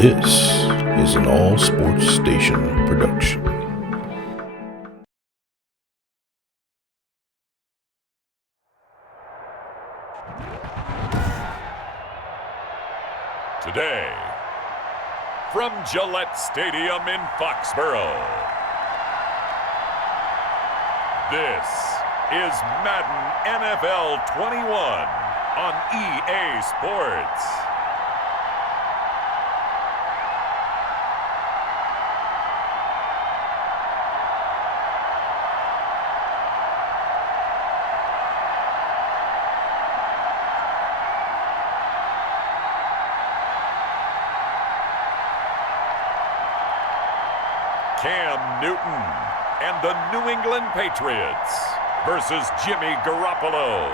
This is an all sports station production. Today, from Gillette Stadium in Foxborough, this is Madden NFL 21 on EA Sports. Cam Newton and the New England Patriots versus Jimmy Garoppolo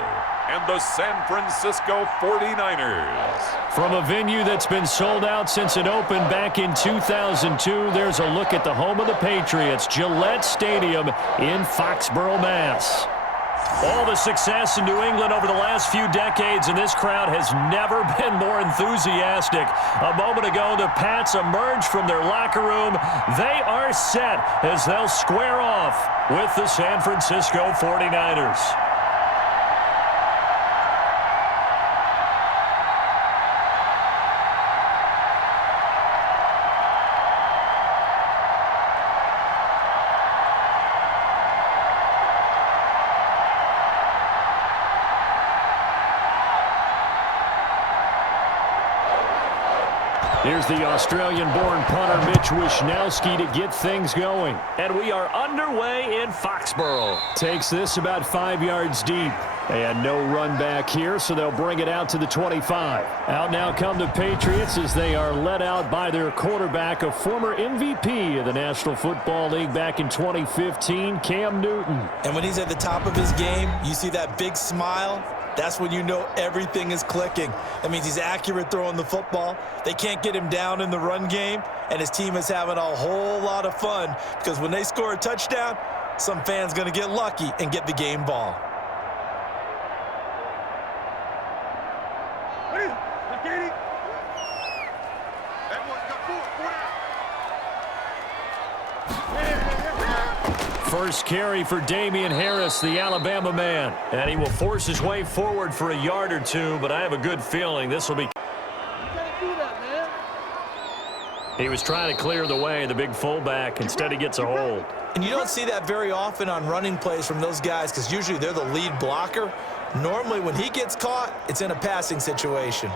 and the San Francisco 49ers. From a venue that's been sold out since it opened back in 2002, there's a look at the home of the Patriots, Gillette Stadium in Foxborough, Mass. All the success in New England over the last few decades, and this crowd has never been more enthusiastic. A moment ago, the Pats emerged from their locker room. They are set as they'll square off with the San Francisco 49ers. Here's the Australian-born punter Mitch Wishnowsky to get things going. And we are underway in Foxborough. Takes this about 5 yards deep. And no run back here, so they'll bring it out to the 25. Out now come the Patriots as they are led out by their quarterback, a former MVP of the National Football League back in 2015, Cam Newton. And when he's at the top of his game, you see that big smile. That's when you know everything is clicking. That means he's accurate throwing the football. They can't get him down in the run game, and his team is having a whole lot of fun because when they score a touchdown, some fan's going to get lucky and get the game ball. First carry for Damian Harris, the Alabama man. And he will force his way forward for a yard or two, but I have a good feeling this will be... He was trying to clear the way, the big fullback. Instead, he gets a hold. And you don't see that very often on running plays from those guys because usually they're the lead blocker. Normally, when he gets caught, it's in a passing situation.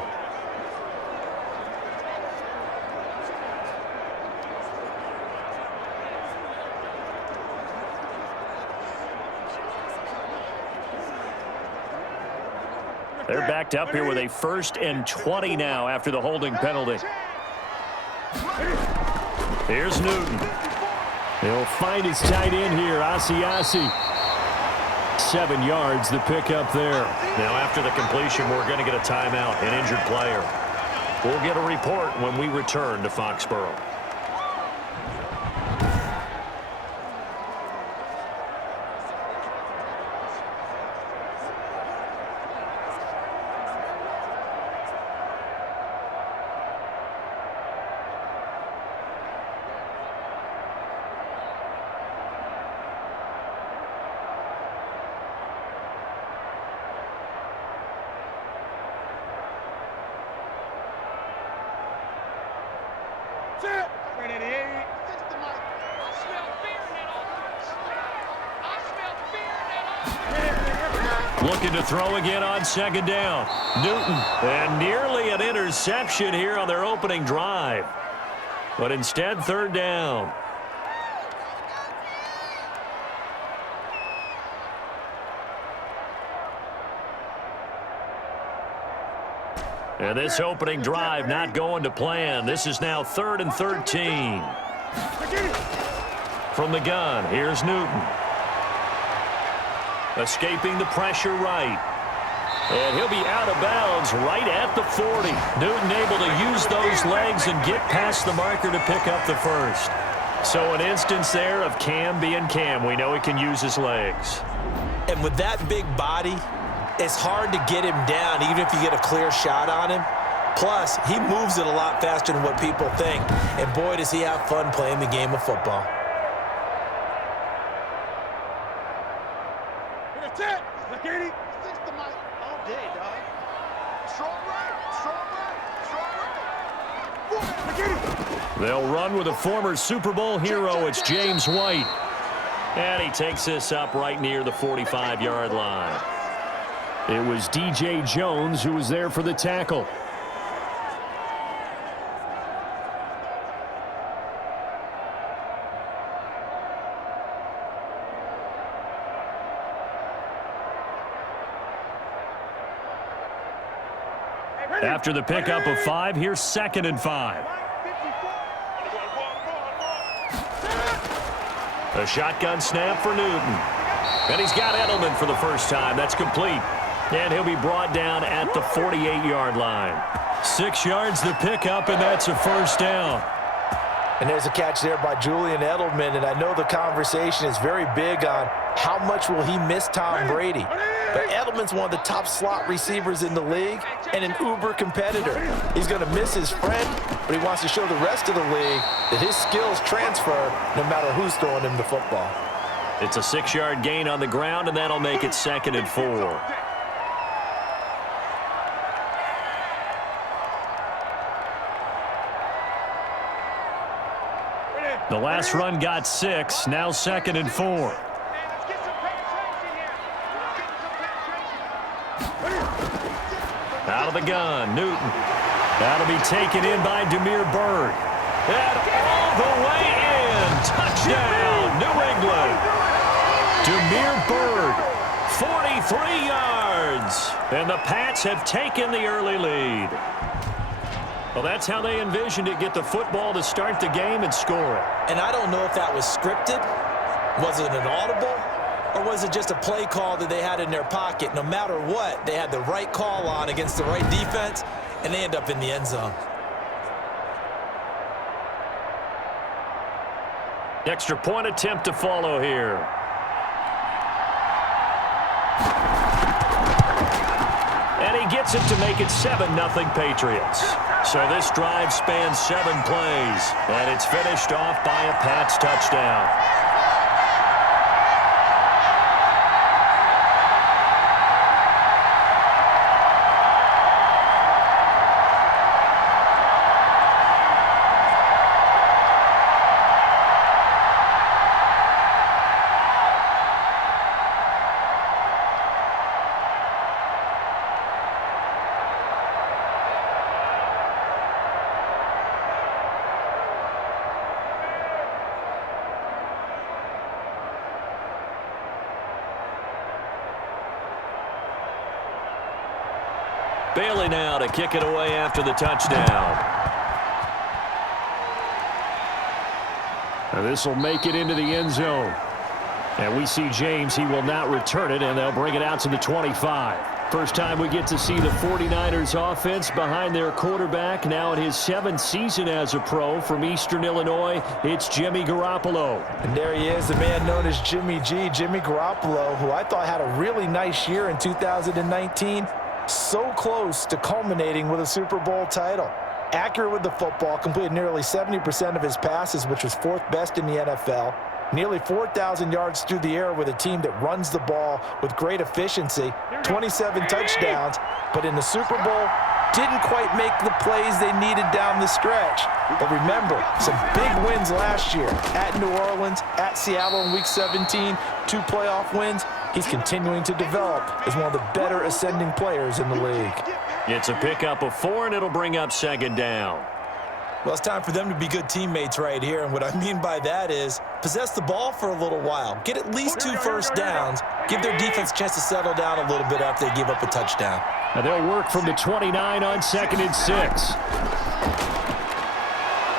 They're backed up here with a 1st and 20 now after the holding penalty. Here's Newton. He'll find his tight end here, Asiasi. 7 yards, the pickup there. Now after the completion, we're going to get a timeout, an injured player. We'll get a report when we return to Foxborough. Looking to throw again on 2nd down. Newton, and nearly an interception here on their opening drive. But instead, 3rd down. And this opening drive not going to plan. This is now 3rd and 13. From the gun, here's Newton. Escaping the pressure right. And he'll be out of bounds right at the 40. Newton able to use those legs and get past the marker to pick up the 1st. So an instance there of Cam being Cam. We know he can use his legs. And with that big body, it's hard to get him down even if you get a clear shot on him. Plus, he moves it a lot faster than what people think. And boy, does he have fun playing the game of football. That's it. McGeady. Six to Mike all day, dog. Strong right. McGeady. They'll run with a former Super Bowl hero. It's James White. And he takes this up right near the 45-yard line. It was DJ Jones who was there for the tackle. After the pickup of 5, here's 2nd and 5. A shotgun snap for Newton. And he's got Edelman for the first time. That's complete. And he'll be brought down at the 48-yard line. 6 yards the pickup, and that's a first down. And there's a catch there by Julian Edelman, and I know the conversation is very big on how much will he miss Tom Brady. But Edelman's one of the top slot receivers in the league and an uber competitor. He's going to miss his friend, but he wants to show the rest of the league that his skills transfer no matter who's throwing him the football. It's a 6-yard gain on the ground, and that'll make it 2nd and 4. The last run got 6, now 2nd and 4. Out of the gun, Newton. That'll be taken in by Demir Bird. And all the way in. Touchdown, New England. Demir Bird, 43 yards. And the Pats have taken the early lead. Well, that's how they envisioned it, get the football to start the game and score it. And I don't know if that was scripted. Was it an audible? Or was it just a play call that they had in their pocket? No matter what, they had the right call on against the right defense, and they end up in the end zone. Extra point attempt to follow here. And he gets it to make it 7-0 Patriots. So this drive spans 7 plays, and it's finished off by a Pats touchdown. Bailey now to kick it away after the touchdown. And this will make it into the end zone. And we see James, he will not return it, and they'll bring it out to the 25. First time we get to see the 49ers offense behind their quarterback, now in his 7th season as a pro from Eastern Illinois. It's Jimmy Garoppolo. And there he is, the man known as Jimmy G, Jimmy Garoppolo, who I thought had a really nice year in 2019. So close to culminating with a Super Bowl title. Accurate with the football, completed nearly 70% of his passes, which was 4th best in the NFL. Nearly 4,000 yards through the air with a team that runs the ball with great efficiency. 27 touchdowns, but in the Super Bowl, didn't quite make the plays they needed down the stretch. But remember, some big wins last year. At New Orleans, at Seattle in Week 17, 2 playoff wins. He's continuing to develop as one of the better ascending players in the league. It's a pickup of 4, and it'll bring up 2nd down. Well, it's time for them to be good teammates right here, and what I mean by that is possess the ball for a little while, get at least 2 first downs, give their defense a chance to settle down a little bit after they give up a touchdown. And they'll work from the 29 on 2nd and 6.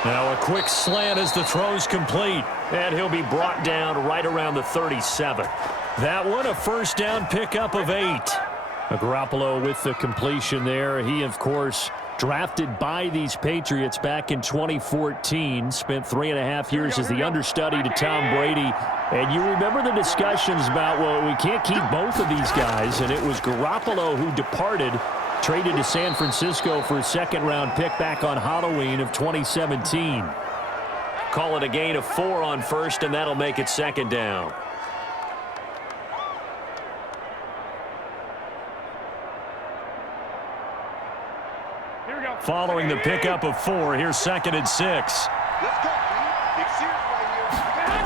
Now a quick slant as the throw's complete, and he'll be brought down right around the 37. That one a first down pickup of 8. Garoppolo with the completion there. He, of course, drafted by these Patriots back in 2014. Spent 3.5 years as the understudy to Tom Brady. And you remember the discussions about, well, we can't keep both of these guys. And it was Garoppolo who departed Traded to San Francisco for a second-round pick back on Halloween of 2017. Call it a gain of 4 on first, and that'll make it second down. Following the pickup of 4, here's 2nd and 6. Let's go, Big series right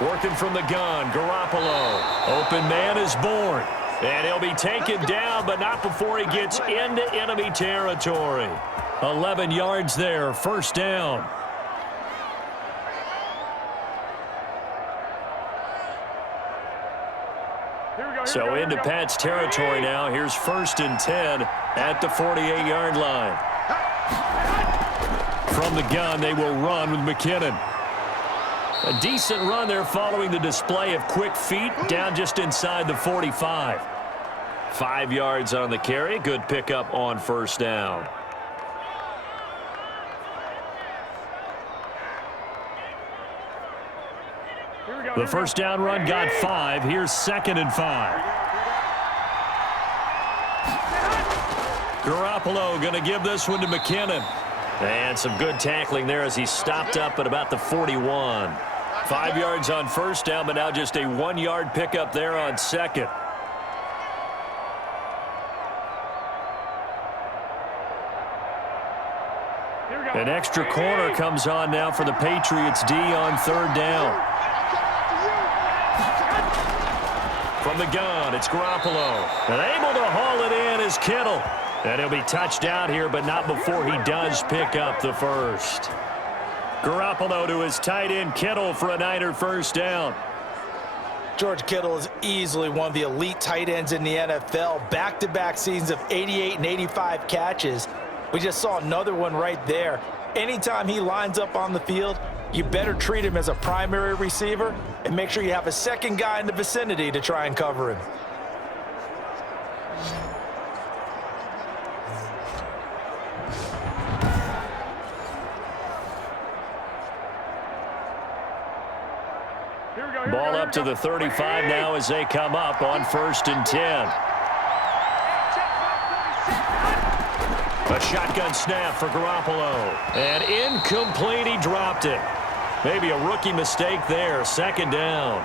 here. Working from the gun, Garoppolo. Open man is born. And he'll be taken down, but not before he gets into enemy territory. 11 yards there, first down. So into Pat's territory now. Here's 1st and 10 at the 48-yard line. From the gun, they will run with McKinnon. A decent run there following the display of quick feet down just inside the 45. 5 yards on the carry. Good pickup on first down. The first down run got 5. Here's 2nd and 5. Garoppolo going to give this one to McKinnon. And some good tackling there as he stopped up at about the 41. 5 yards on first down, but now just a 1-yard pickup there on second. An extra corner comes on now for the Patriots D on 3rd down. From the gun, it's Garoppolo. And able to haul it in is Kittle. And he'll be touched down here, but not before he does pick up the first. Garoppolo to his tight end Kittle for a Niner first down. George Kittle is easily one of the elite tight ends in the NFL. Back-to-back seasons of 88 and 85 catches. We just saw another one right there. Anytime he lines up on the field, you better treat him as a primary receiver and make sure you have a second guy in the vicinity to try and cover him. Ball up to the 35 now as they come up on 1st and 10. A shotgun snap for Garoppolo. And incomplete, he dropped it. Maybe a rookie mistake there. 2nd down.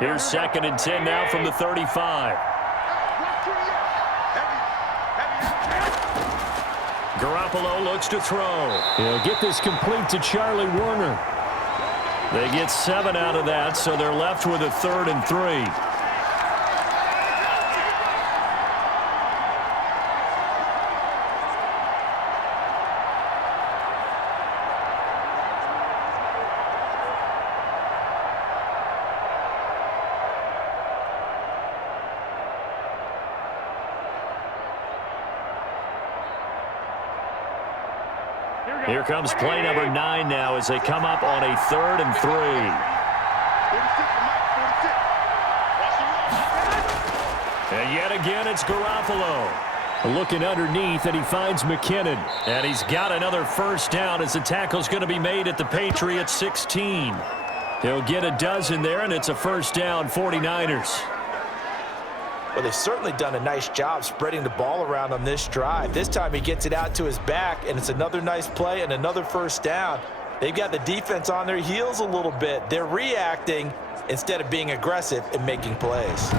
Here's 2nd and 10 now from the 35. Garoppolo looks to throw. He'll get this complete to Charlie Warner. They get 7 out of that, so they're left with a 3rd and 3. Here comes play number 9 now as they come up on a 3rd and 3. And yet again, it's Garoppolo. Looking underneath, and he finds McKinnon. And he's got another first down as the tackle's going to be made at the Patriots 16. He'll get a dozen there, and it's a first down, 49ers. Well, they've certainly done a nice job spreading the ball around on this drive. This time he gets it out to his back, and it's another nice play and another first down. They've got the defense on their heels a little bit. They're reacting instead of being aggressive and making plays.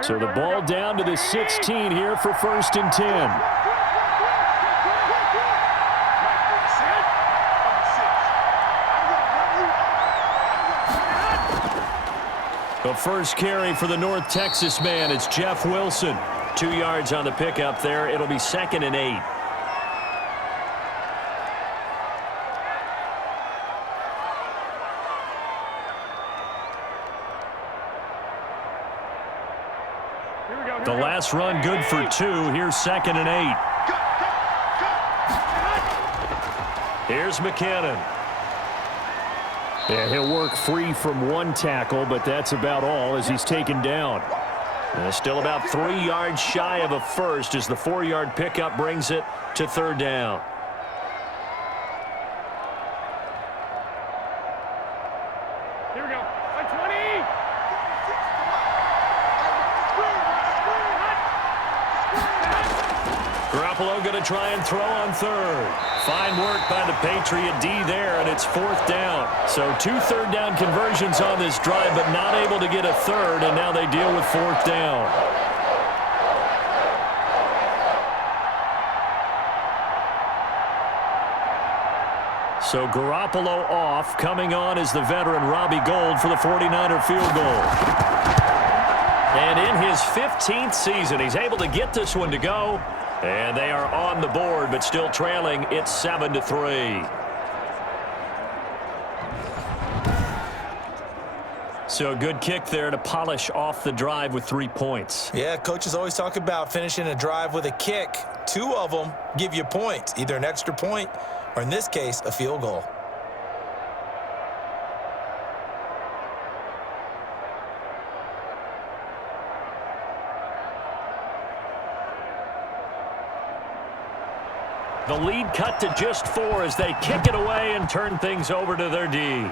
So the ball down to the 16 here for 1st and 10. The first carry for the North Texas man, it's Jeff Wilson. 2 yards on the pickup there. It'll be 2nd and 8. The last run good for 2. Here's 2nd and 8. Here's McKinnon. Yeah, he'll work free from 1 tackle, but that's about all as he's taken down. And still about 3 yards shy of a first as the 4-yard pickup brings it to 3rd down. Here we go. 20. Garoppolo going to try and throw on 3rd. Fine work by the Patriot D there, and it's 4th down. So 2 3rd down conversions on this drive, but not able to get a 3rd, and now they deal with 4th down. So Garoppolo off. Coming on is the veteran Robbie Gould for the 49er field goal. And in his 15th season, he's able to get this one to go. And they are on the board, but still trailing. It's 7-3. So a good kick there to polish off the drive with 3 points. Yeah, coaches always talk about finishing a drive with a kick. 2 of them give you points, either an extra point or, in this case, a field goal. The lead cut to just 4 as they kick it away and turn things over to their D.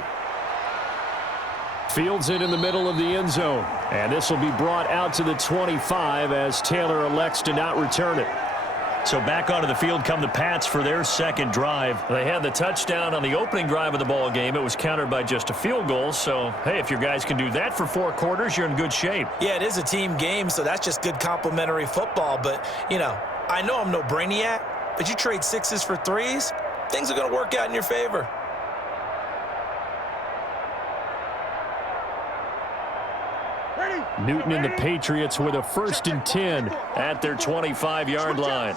Fields it in the middle of the end zone. And this will be brought out to the 25 as Taylor elects to not return it. So back onto the field come the Pats for their 2nd drive. They had the touchdown on the opening drive of the ball game. It was countered by just a field goal. So, hey, if your guys can do that for 4 quarters, you're in good shape. Yeah, it is a team game, so that's just good complimentary football. But, you know, I know I'm no brainiac, but you trade 6s for 3s, things are going to work out in your favor. Newton and the Patriots with a 1st and 10 at their 25-yard line.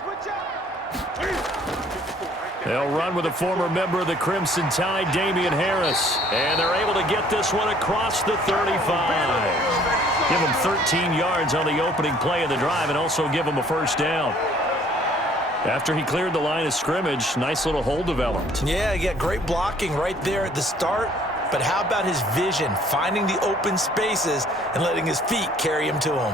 They'll run with a former member of the Crimson Tide, Damian Harris. And they're able to get this one across the 35. Give them 13 yards on the opening play of the drive and also give them a 1st down. After he cleared the line of scrimmage, nice little hole developed. Yeah, great blocking right there at the start. But how about his vision, finding the open spaces and letting his feet carry him to him?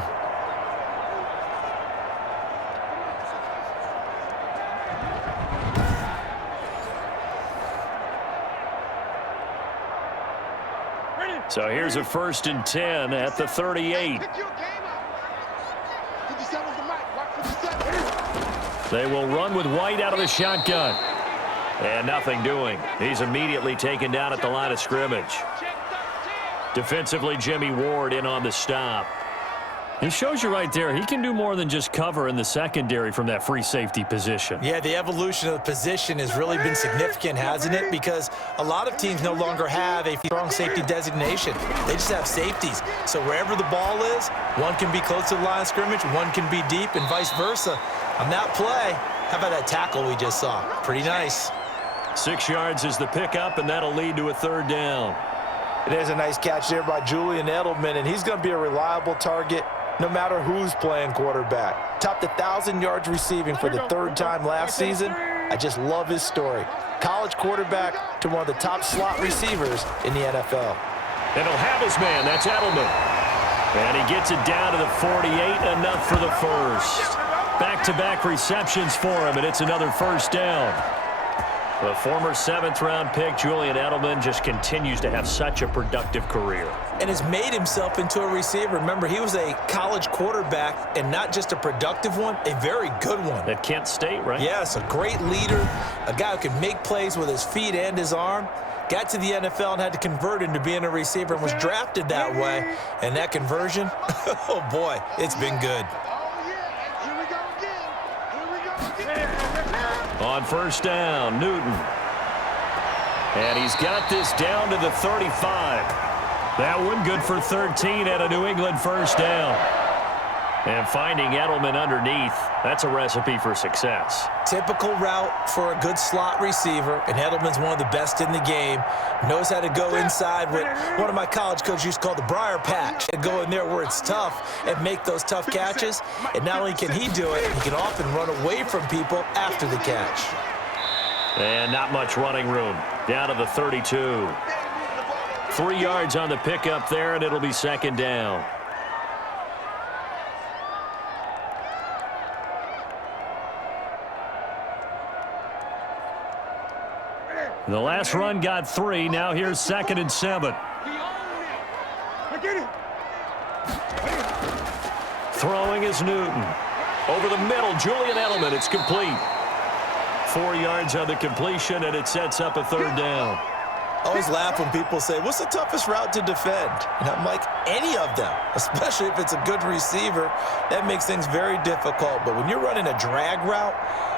So here's a 1st and 10 at the 38. They will run with White out of the shotgun. And nothing doing. He's immediately taken down at the line of scrimmage. Defensively, Jimmy Ward in on the stop. He shows you right there, he can do more than just cover in the secondary from that free safety position. Yeah, the evolution of the position has really been significant, hasn't it? Because a lot of teams no longer have a strong safety designation. They just have safeties. So wherever the ball is, one can be close to the line of scrimmage, one can be deep, and vice versa. On that play, how about that tackle we just saw? Pretty nice. 6 yards is the pickup, and that'll lead to a 3rd down. There's a nice catch there by Julian Edelman, and he's going to be a reliable target no matter who's playing quarterback. Topped 1,000 yards receiving for the 3rd time last season. I just love his story. College quarterback to one of the top slot receivers in the NFL. And he'll have his man. That's Edelman. And he gets it down to the 48, enough for the 1st. Back-to-back receptions for him, and it's another 1st down. The former 7th-round pick, Julian Edelman, just continues to have such a productive career. And has made himself into a receiver. Remember, he was a college quarterback, and not just a productive one, a very good one. At Kent State, right? Yes, a great leader, a guy who can make plays with his feet and his arm. Got to the NFL and had to convert into being a receiver and was drafted that way. And that conversion, oh boy, it's been good. On 1st down, Newton. And he's got this down to the 35. That one good for 13 at a New England 1st down. And finding Edelman underneath, that's a recipe for success. Typical route for a good slot receiver, and Edelman's one of the best in the game. Knows how to go inside what one of my college coaches used to call the briar patch, and go in there where it's tough and make those tough catches. And not only can he do it, he can often run away from people after the catch. And not much running room. Down to the 32. 3 yards on the pickup there, and it'll be second down. The last run got 3. Now here's 2nd and 7. Throwing is Newton. Over the middle, Julian Edelman. It's complete. 4 yards on the completion, and it sets up a 3rd down. I always laugh when people say, what's the toughest route to defend? And I'm like, any of them, especially if it's a good receiver. That makes things very difficult. But when you're running a drag route,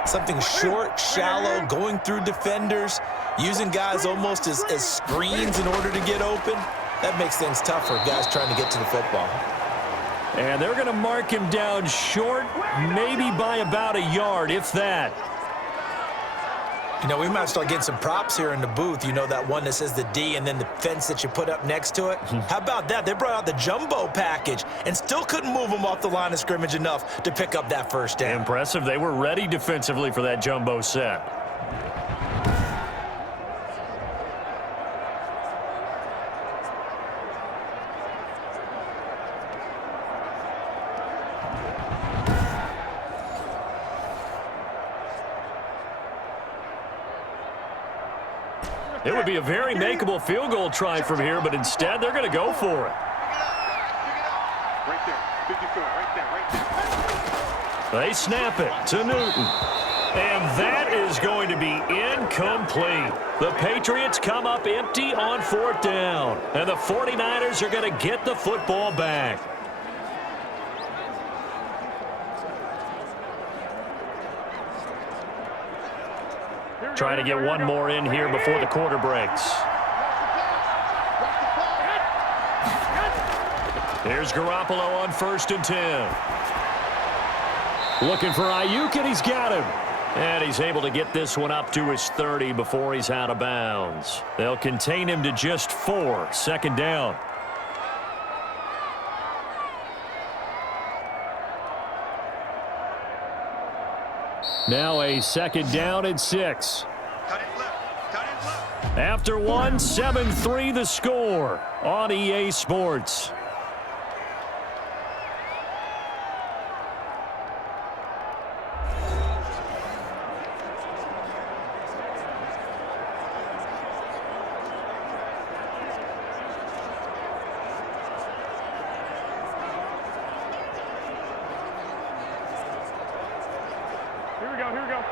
something short, shallow, going through defenders, using guys almost as screens in order to get open, that makes things tough for guys trying to get to the football. And they're going to mark him down short, maybe by about a yard, if that. You know, we might start getting some props here in the booth. You know, that one that says the D and then the fence that you put up next to it? How about that? They brought out the jumbo package and still couldn't move them off the line of scrimmage enough to pick up that first down. Impressive. They were ready defensively for that jumbo set. It would be a very makeable field goal try from here, but instead they're going to go for it. Right there, 54, right there. They snap it to Newton. And that is going to be incomplete. The Patriots come up empty on 4th down. And the 49ers are going to get the football back. Trying to get one more in here before the quarter breaks. Here's Garoppolo on 1st and 10. Looking for Ayuk, and he's got him. And he's able to get this one up to his 30 before he's out of bounds. They'll contain him to just 4. 2nd down. Now a 2nd down and 6. After 1, 7-3 the score on EA Sports. Here we go, here we go.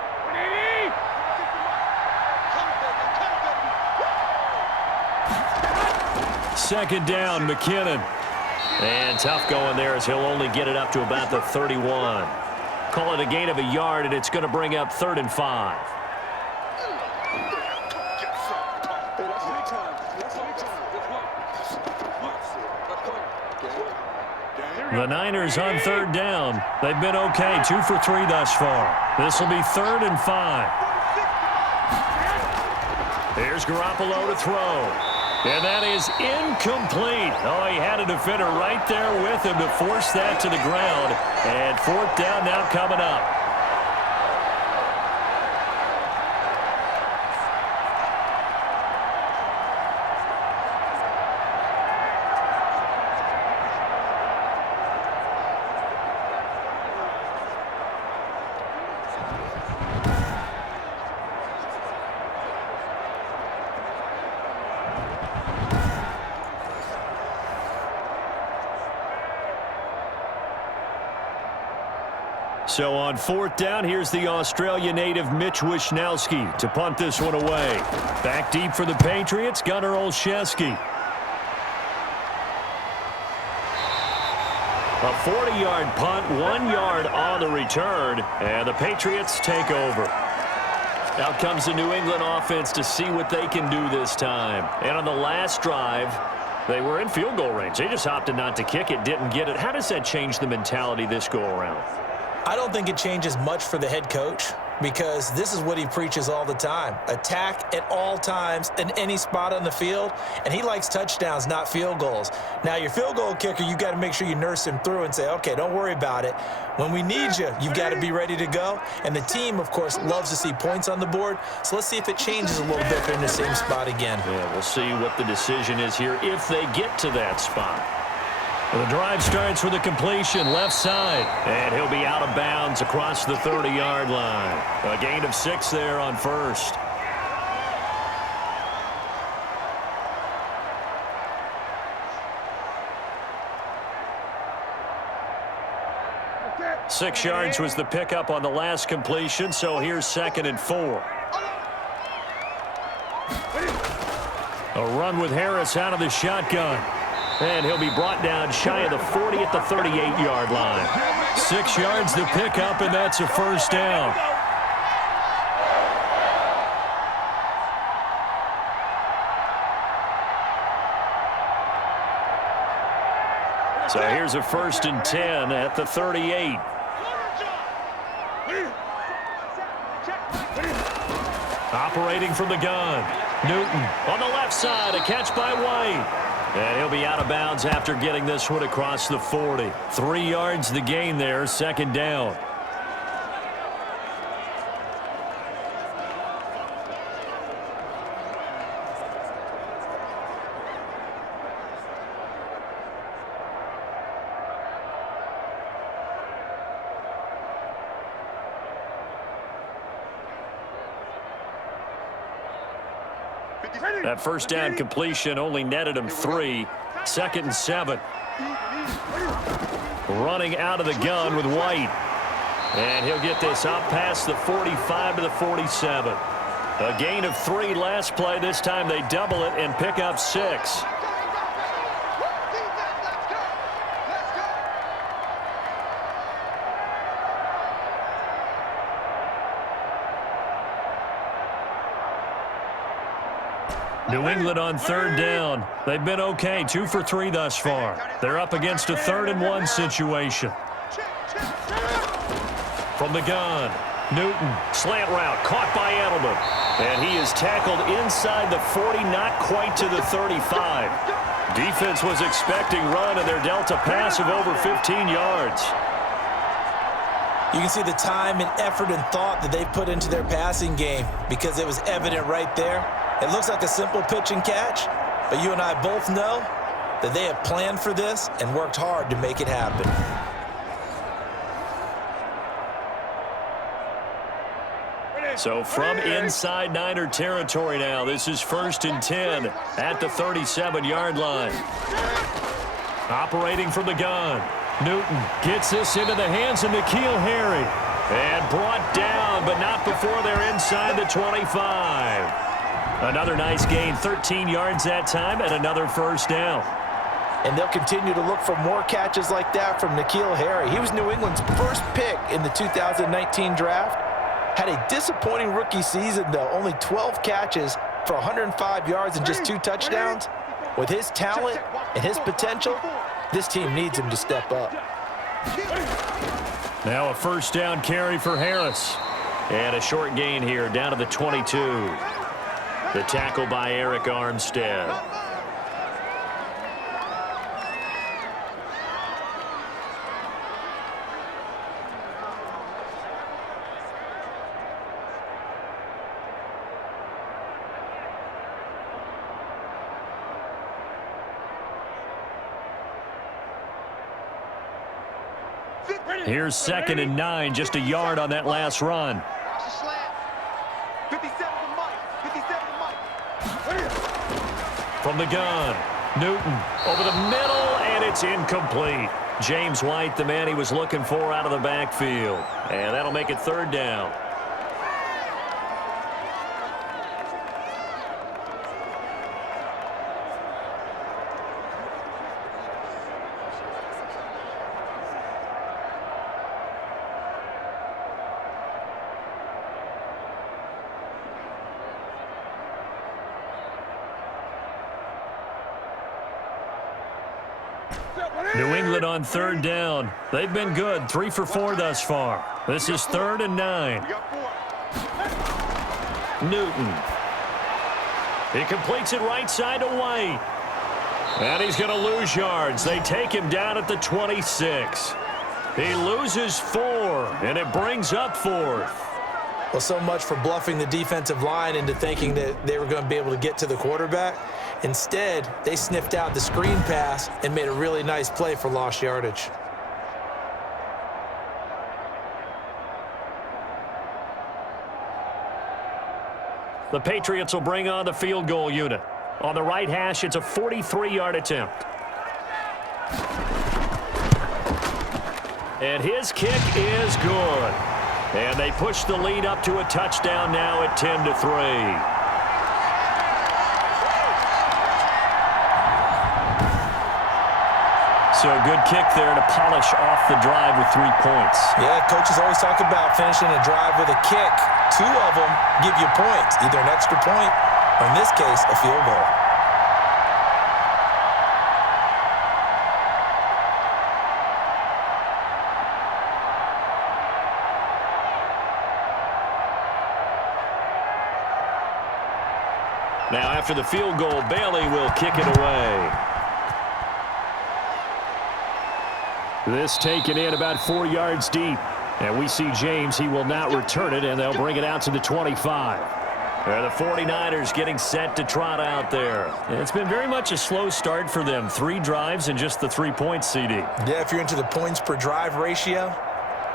2nd down, McKinnon. And tough going there as he'll only get it up to about the 31. Call it a gain of a yard, and it's going to bring up 3rd and 5. The Niners on 3rd down. They've been okay, 2 for 3 thus far. This will be 3rd and 5. Here's Garoppolo to throw. And that is incomplete. Oh, he had a defender right there with him to force that to the ground. And 4th down now coming up. So on 4th down, here's the Australia native Mitch Wishnowsky to punt this one away. Back deep for the Patriots, Gunnar Olszewski. A 40-yard punt, 1 yard on the return, and the Patriots take over. Out comes the New England offense to see what they can do this time. And on the last drive, They were in field goal range. They just opted not to kick it, didn't get it. How does that change the mentality this go-around? I don't think it changes much for the head coach because this is what he preaches all the time. Attack at all times in any spot on the field, and he likes touchdowns, not field goals. Now, your field goal kicker, you got to make sure you nurse him through and say, okay, don't worry about it. When we need you, you've got to be ready to go. And the team, of course, loves to see points on the board. So let's see if it changes a little bit. They're in the same spot again. Yeah, we'll see what the decision is here if they get to that spot. The drive starts with a completion left side, and he'll be out of bounds across the 30-yard line. A gain of 6 there on first. Okay. 6 yards was the pickup on the last completion, so here's 2nd and 4. A run with Harris out of the shotgun. And he'll be brought down shy of the 40 at the 38-yard line. 6 yards the pickup, and that's a first down. So here's a 1st and 10 at the 38. Operating from the gun. Newton on the left side, a catch by White. And he'll be out of bounds after getting this one across the 40. 3 yards the gain there, 2nd down. That first down completion only netted him 3. 2nd and 7. Running out of the gun with White. And he'll get this up past the 45 to the 47. A gain of 3 last play. This time they double it and pick up 6. New England on 3rd down. They've been okay, 2 for 3 thus far. They're up against a 3rd and 1 situation. From the gun, Newton, slant route, caught by Edelman. And he is tackled inside the 40, not quite to the 35. Defense was expecting run, and they're dealt a pass of over 15 yards. You can see the time and effort and thought that they've put into their passing game because it was evident right there. It looks like a simple pitch and catch, but you and I both know that they have planned for this and worked hard to make it happen. So from inside Niner territory now, this is 1st and 10 at the 37-yard line. Operating from the gun, Newton gets this into the hands of N'Keal Harry. And brought down, but not before they're inside the 25. Another nice gain, 13 yards that time, and another first down. And they'll continue to look for more catches like that from N'Keal Harry. He was New England's first pick in the 2019 draft. Had a disappointing rookie season, though. Only 12 catches for 105 yards and just 2 touchdowns. With his talent and his potential, this team needs him to step up. Now a first down carry for Harris. And a short gain here down to the 22. The tackle by Eric Armstead. Here's 2nd and 9, just a yard on that last run. From the gun, Newton over the middle, and it's incomplete. James White, the man he was looking for out of the backfield. And that'll make it 3rd down. New England on third down. They've been good, 3 for 4 thus far. This is 3rd and 9. Newton. He completes it right side to White. And he's going to lose yards. They take him down at the 26. He loses 4, and it brings up 4th. Well, so much for bluffing the defensive line into thinking that they were going to be able to get to the quarterback. Instead, they sniffed out the screen pass and made a really nice play for lost yardage. The Patriots will bring on the field goal unit. On the right hash, it's a 43-yard attempt. And his kick is good. And they push the lead up to a touchdown now at 10-3. So a good kick there to polish off the drive with 3 points. Yeah, coaches always talk about finishing a drive with a kick. 2 of them give you points, either an extra point or, in this case, a field goal. Now, after the field goal, Bailey will kick it away. This taken in about 4 yards deep. And we see James. He will not return it, and they'll bring it out to the 25. The 49ers getting set to trot out there. It's been very much a slow start for them. 3 drives and just the 3 points, CD. Yeah, if you're into the points per drive ratio,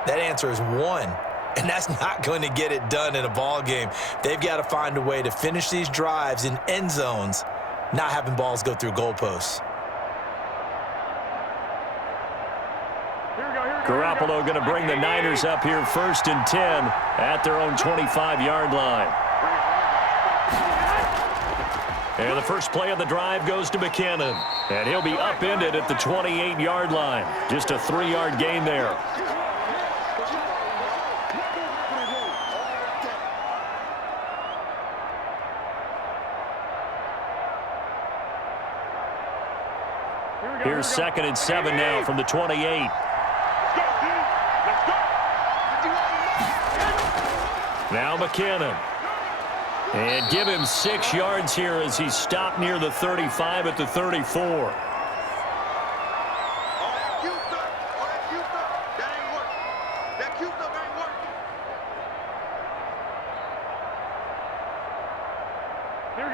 that answer is 1. And that's not going to get it done in a ball game. They've got to find a way to finish these drives in end zones, not having balls go through goalposts. Garoppolo going to bring the Niners up here 1st and 10 at their own 25-yard line. And the first play of the drive goes to McKinnon. And he'll be upended at the 28-yard line. Just a 3-yard gain there. Here's 2nd and 7 now from the 28. Now McKinnon. And give him 6 yards here as he stopped near the 35 at the 34.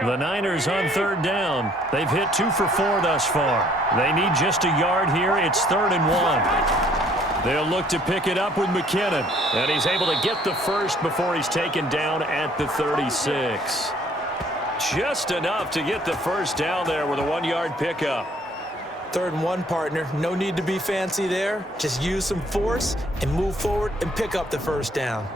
The Niners on 3rd down. They've hit 2 for 4 thus far. They need just a yard here. It's 3rd and 1. They'll look to pick it up with McKinnon. And he's able to get the first before he's taken down at the 36. Just enough to get the first down there with a 1-yard pickup. 3rd and 1, partner. No need to be fancy there. Just use some force and move forward and pick up the first down.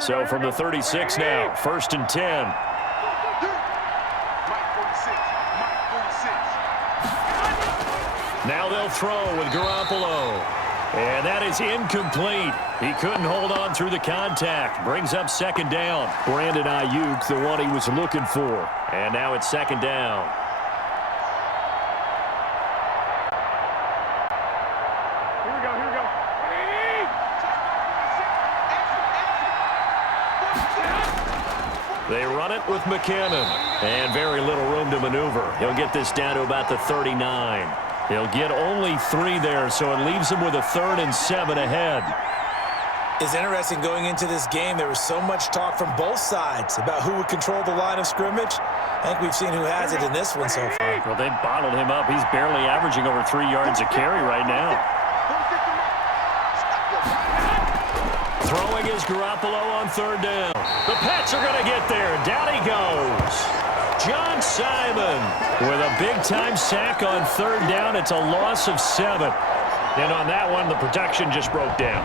So from the 36 now, 1st and 10. Now they'll throw with Garoppolo. And that is incomplete. He couldn't hold on through the contact. Brings up 2nd down. Brandon Ayuk, the one he was looking for. And now it's 2nd down. They run it with McKinnon. And very little room to maneuver. He'll get this down to about the 39. He'll get only 3 there, so it leaves him with a 3rd and 7 ahead. It's interesting going into this game. There was so much talk from both sides about who would control the line of scrimmage. I think we've seen who has it in this one so far. Well, they bottled him up. He's barely averaging over 3 yards a carry right now. Throwing is Garoppolo on 3rd down. The Pats are going to get there. Down he goes. John Simon with a big-time sack on 3rd down. It's a loss of 7. And on that one, the protection just broke down.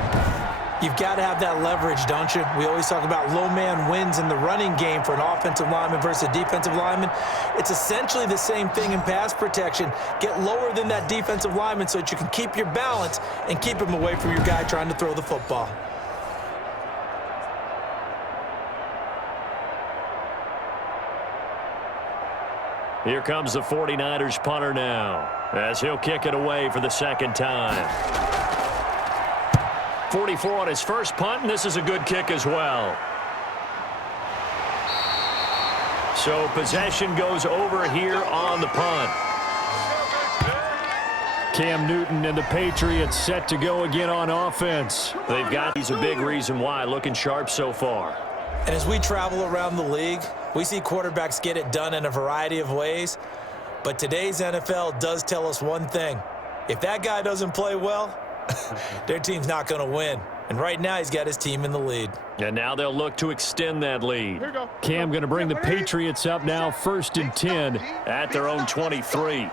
You've got to have that leverage, don't you? We always talk about low man wins in the running game for an offensive lineman versus a defensive lineman. It's essentially the same thing in pass protection. Get lower than that defensive lineman so that you can keep your balance and keep him away from your guy trying to throw the football. Here comes the 49ers punter now, as he'll kick it away for the second time. 44 on his first punt, and this is a good kick as well. So possession goes over here on the punt. Cam Newton and the Patriots set to go again on offense. They've got, he's a big reason why, looking sharp so far. And as we travel around the league, we see quarterbacks get it done in a variety of ways. But today's NFL does tell us one thing. If that guy doesn't play well, their team's not going to win. And right now, he's got his team in the lead. And now they'll look to extend that lead. Cam going to bring the Patriots up now, 1st and 10 at their own 23.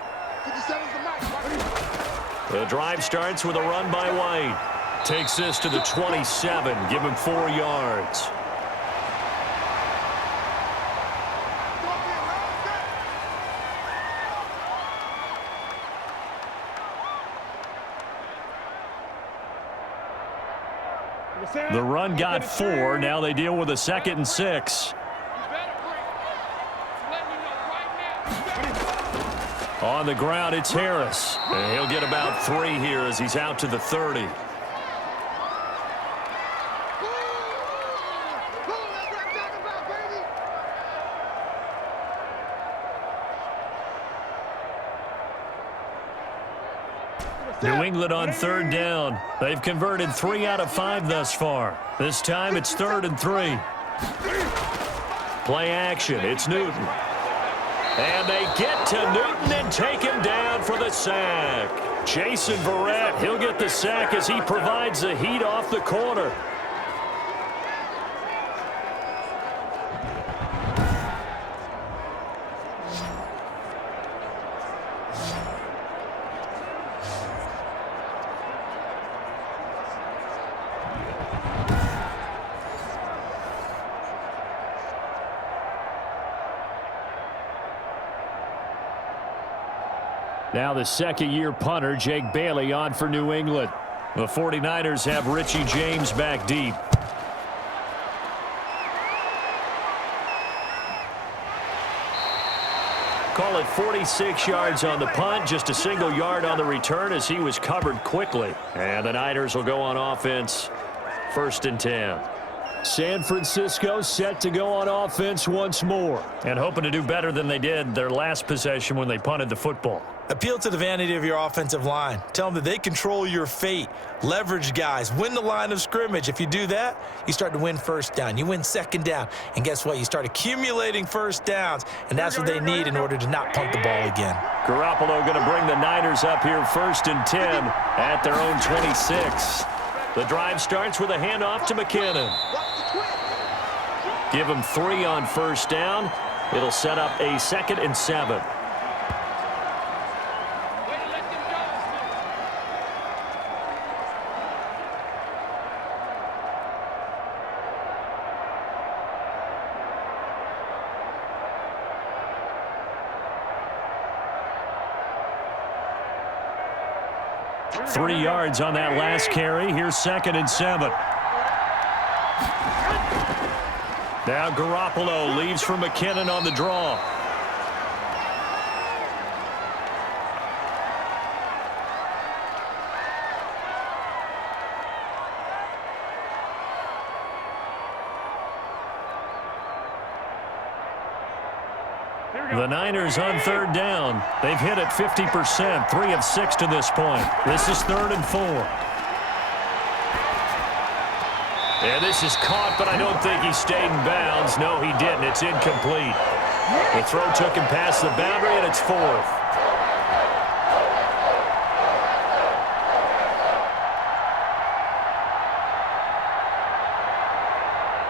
The drive starts with a run by White. Takes this to the 27, give him 4 yards. The run got 4. Now they deal with a 2nd and 6. On the ground, it's Harris. And he'll get about 3 here as he's out to the 30. New England on 3rd down. They've converted 3 out of 5 thus far. This time it's 3rd and 3. Play action. It's Newton. And they get to Newton and take him down for the sack. Jason Verrett, he'll get the sack as he provides the heat off the corner. Now the second-year punter, Jake Bailey, on for New England. The 49ers have Richie James back deep. Call it 46 yards on the punt, just a single yard on the return as he was covered quickly. And the Niners will go on offense, 1st and 10. San Francisco set to go on offense once more and hoping to do better than they did their last possession when they punted the football. Appeal to the vanity of your offensive line. Tell them that they control your fate. Leverage guys. Win the line of scrimmage. If you do that, you start to win 1st down. You win 2nd down. And guess what? You start accumulating 1st downs. And that's what they need in order to not punt the ball again. Garoppolo going to bring the Niners up here 1st and 10 at their own 26. The drive starts with a handoff to McKinnon. Give him 3 on 1st down. It'll set up a 2nd and 7. Three yards on that last carry. Here's 2nd and 7. Now Garoppolo leaves for McKinnon on the draw. The Niners on 3rd down. They've hit it 50%, 3 of 6 to this point. This is 3rd and 4. And this is caught, but I don't think he stayed in bounds. No, he didn't. It's incomplete. The throw took him past the boundary, and it's 4th.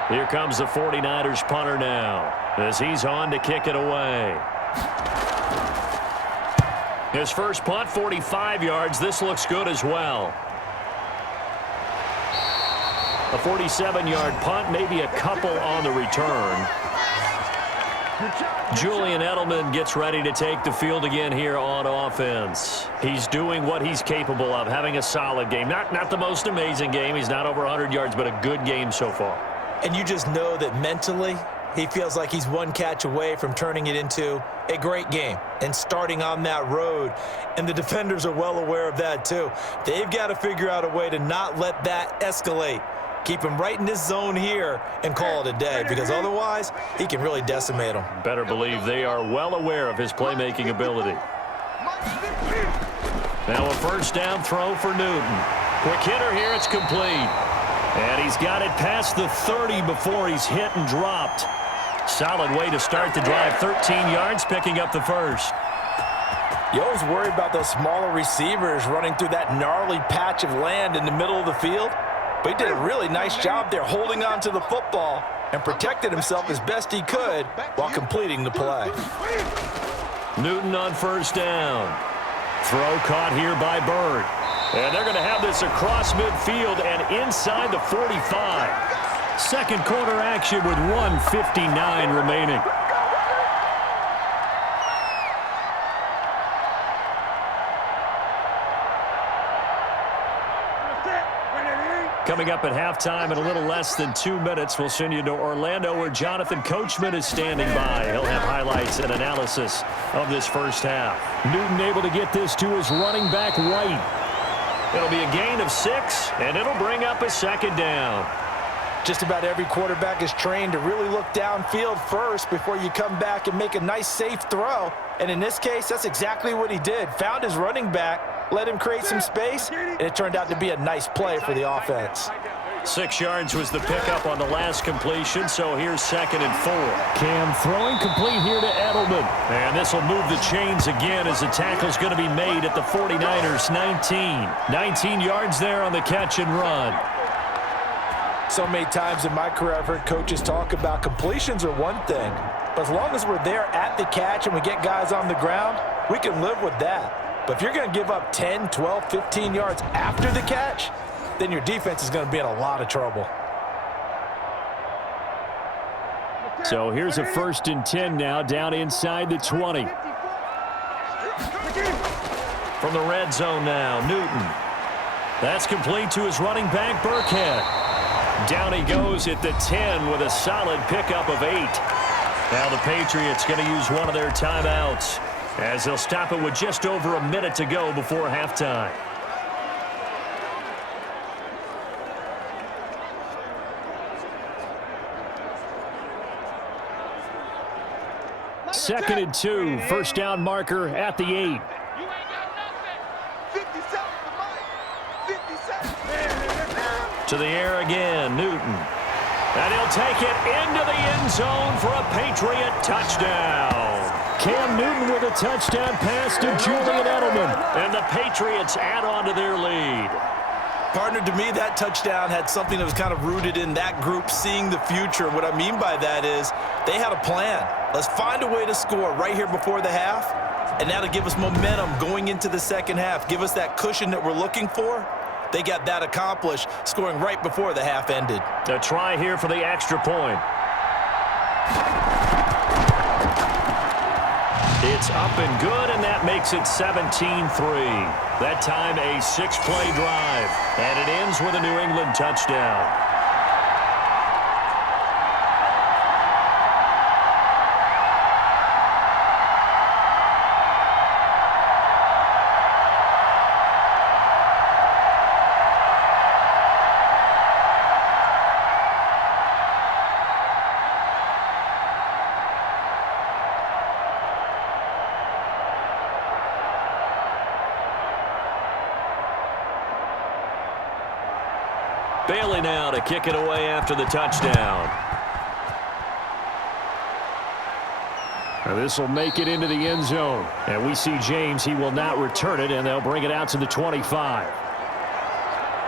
Here comes the 49ers punter now, as he's on to kick it away. His first punt, 45 yards. This looks good as well. A 47-yard punt, maybe a couple on the return. Julian Edelman gets ready to take the field again here on offense. He's doing what he's capable of, having a solid game. Not the most amazing game. He's not over 100 yards, but a good game so far. And you just know that mentally, he feels like he's one catch away from turning it into a great game and starting on that road. And the defenders are well aware of that too. They've got to figure out a way to not let that escalate. Keep him right in this zone here and call it a day, because otherwise he can really decimate them. Better believe they are well aware of his playmaking ability. Now a first down throw for Newton. Quick hitter here, it's complete. And he's got it past the 30 before he's hit and dropped. Solid way to start the drive. 13 yards, picking up the first. You always worry about those smaller receivers running through that gnarly patch of land in the middle of the field. But he did a really nice job there holding on to the football and protected himself as best he could while completing the play. Newton on first down. Throw caught here by Bird. And they're going to have this across midfield and inside the 45. Second quarter action with 1:59 remaining. Coming up at halftime in a little less than 2 minutes, we'll send you to Orlando where Jonathan Coachman is standing by. He'll have highlights and analysis of this first half. Newton able to get this to his running back right. It'll be a gain of 6, and it'll bring up a second down. Just about every quarterback is trained to really look downfield first before you come back and make a nice, safe throw. And in this case, that's exactly what he did. Found his running back, let him create some space, and it turned out to be a nice play for the offense. 6 yards was the pickup on the last completion, so here's 2nd and 4. Cam throwing complete here to Edelman. And this will move the chains again as the tackle's going to be made at the 49ers 19. 19 yards there on the catch and run. So many times in my career I've heard coaches talk about completions are one thing, but as long as we're there at the catch and we get guys on the ground, we can live with that. But if you're going to give up 10, 12, 15 yards after the catch, then your defense is going to be in a lot of trouble. So here's a 1st and 10 now, down inside the 20. From the red zone now, Newton. That's complete to his running back, Burkhead. Down he goes at the 10 with a solid pickup of 8. Now the Patriots going to use one of their timeouts as they'll stop it with just over a minute to go before halftime. Second and 2, first down marker at the 8. To the air again, Newton. And he'll take it into the end zone for a Patriot touchdown. Cam Newton with a touchdown pass to Julian Edelman. And the Patriots add on to their lead. Partner, to me, that touchdown had something that was kind of rooted in that group seeing the future. And what I mean by that is they had a plan. Let's find a way to score right here before the half. And that'll give us momentum going into the second half. Give us that cushion that we're looking for. They got that accomplished, scoring right before the half ended. A try here for the extra point. It's up and good, and that makes it 17-3. That time a 6-play drive, and it ends with a New England touchdown. Bailey now to kick it away after the touchdown. And this will make it into the end zone. And we see James, he will not return it, and they'll bring it out to the 25.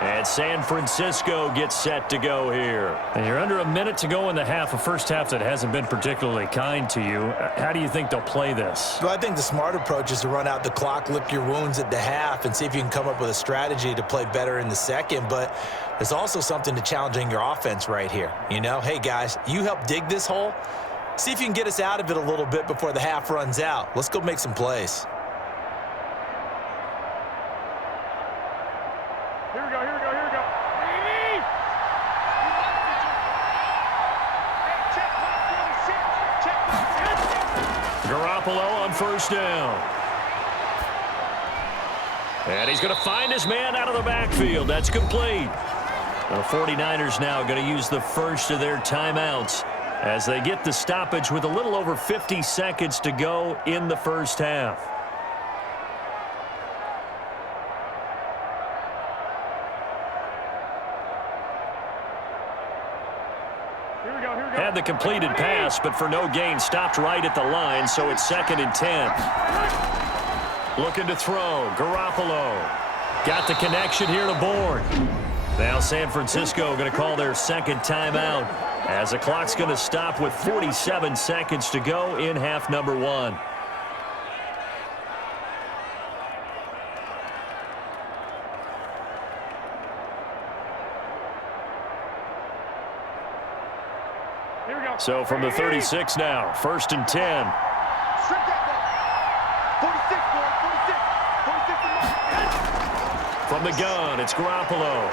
And San Francisco gets set to go here. And you're under a minute to go in the half, a first half that hasn't been particularly kind to you. How do you think they'll play this? Well, I think the smart approach is to run out the clock, lick your wounds at the half, and see if you can come up with a strategy to play better in the second. But there's also something to challenging your offense right here. You know, hey, guys, you help dig this hole. See if you can get us out of it a little bit before the half runs out. Let's go make some plays. Here we go, here we go, here we go. Garoppolo on first down. And he's going to find his man out of the backfield. That's complete. The 49ers now going to use the first of their timeouts as they get the stoppage with a little over 50 seconds to go in the first half. Had the completed pass, but for no gain, stopped right at the line, so it's 2nd and 10. Looking to throw. Garoppolo. Got the connection here to Bourne. Now San Francisco going to call their second timeout as the clock's going to stop with 47 seconds to go in half number 1. So from the 36 now, 1st and 10. From the gun, it's Garoppolo.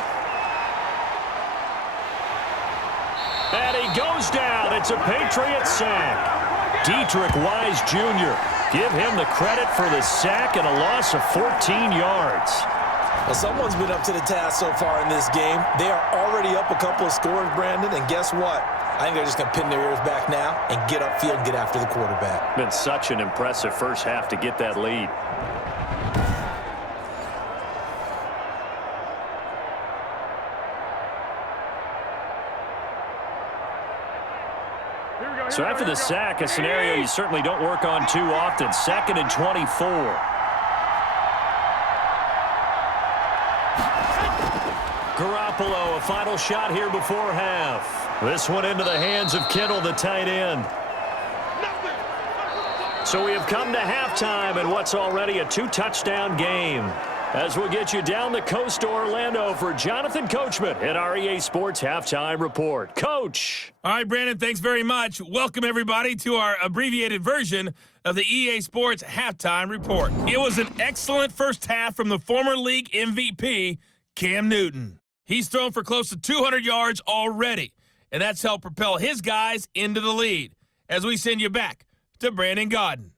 And he goes down. It's a Patriots sack. Dietrich Wise Jr. Give him the credit for the sack and a loss of 14 yards. Well, someone's been up to the task so far in this game. They are already up a couple of scores, Brandon, and guess what? I think they're just going to pin their ears back now and get upfield and get after the quarterback. Been such an impressive first half to get that lead. So after the sack, a scenario you certainly don't work on too often. 2nd and 24. Garoppolo, a final shot here before half. This one into the hands of Kittle, the tight end. So we have come to halftime in what's already a 2-touchdown game. As we'll get you down the coast to Orlando for Jonathan Coachman at our EA Sports Halftime Report. Coach. All right, Brandon, thanks very much. Welcome, everybody, to our abbreviated version of the EA Sports Halftime Report. It was an excellent first half from the former league MVP, Cam Newton. He's thrown for close to 200 yards already, and that's helped propel his guys into the lead. As we send you back to Brandon Gaudin.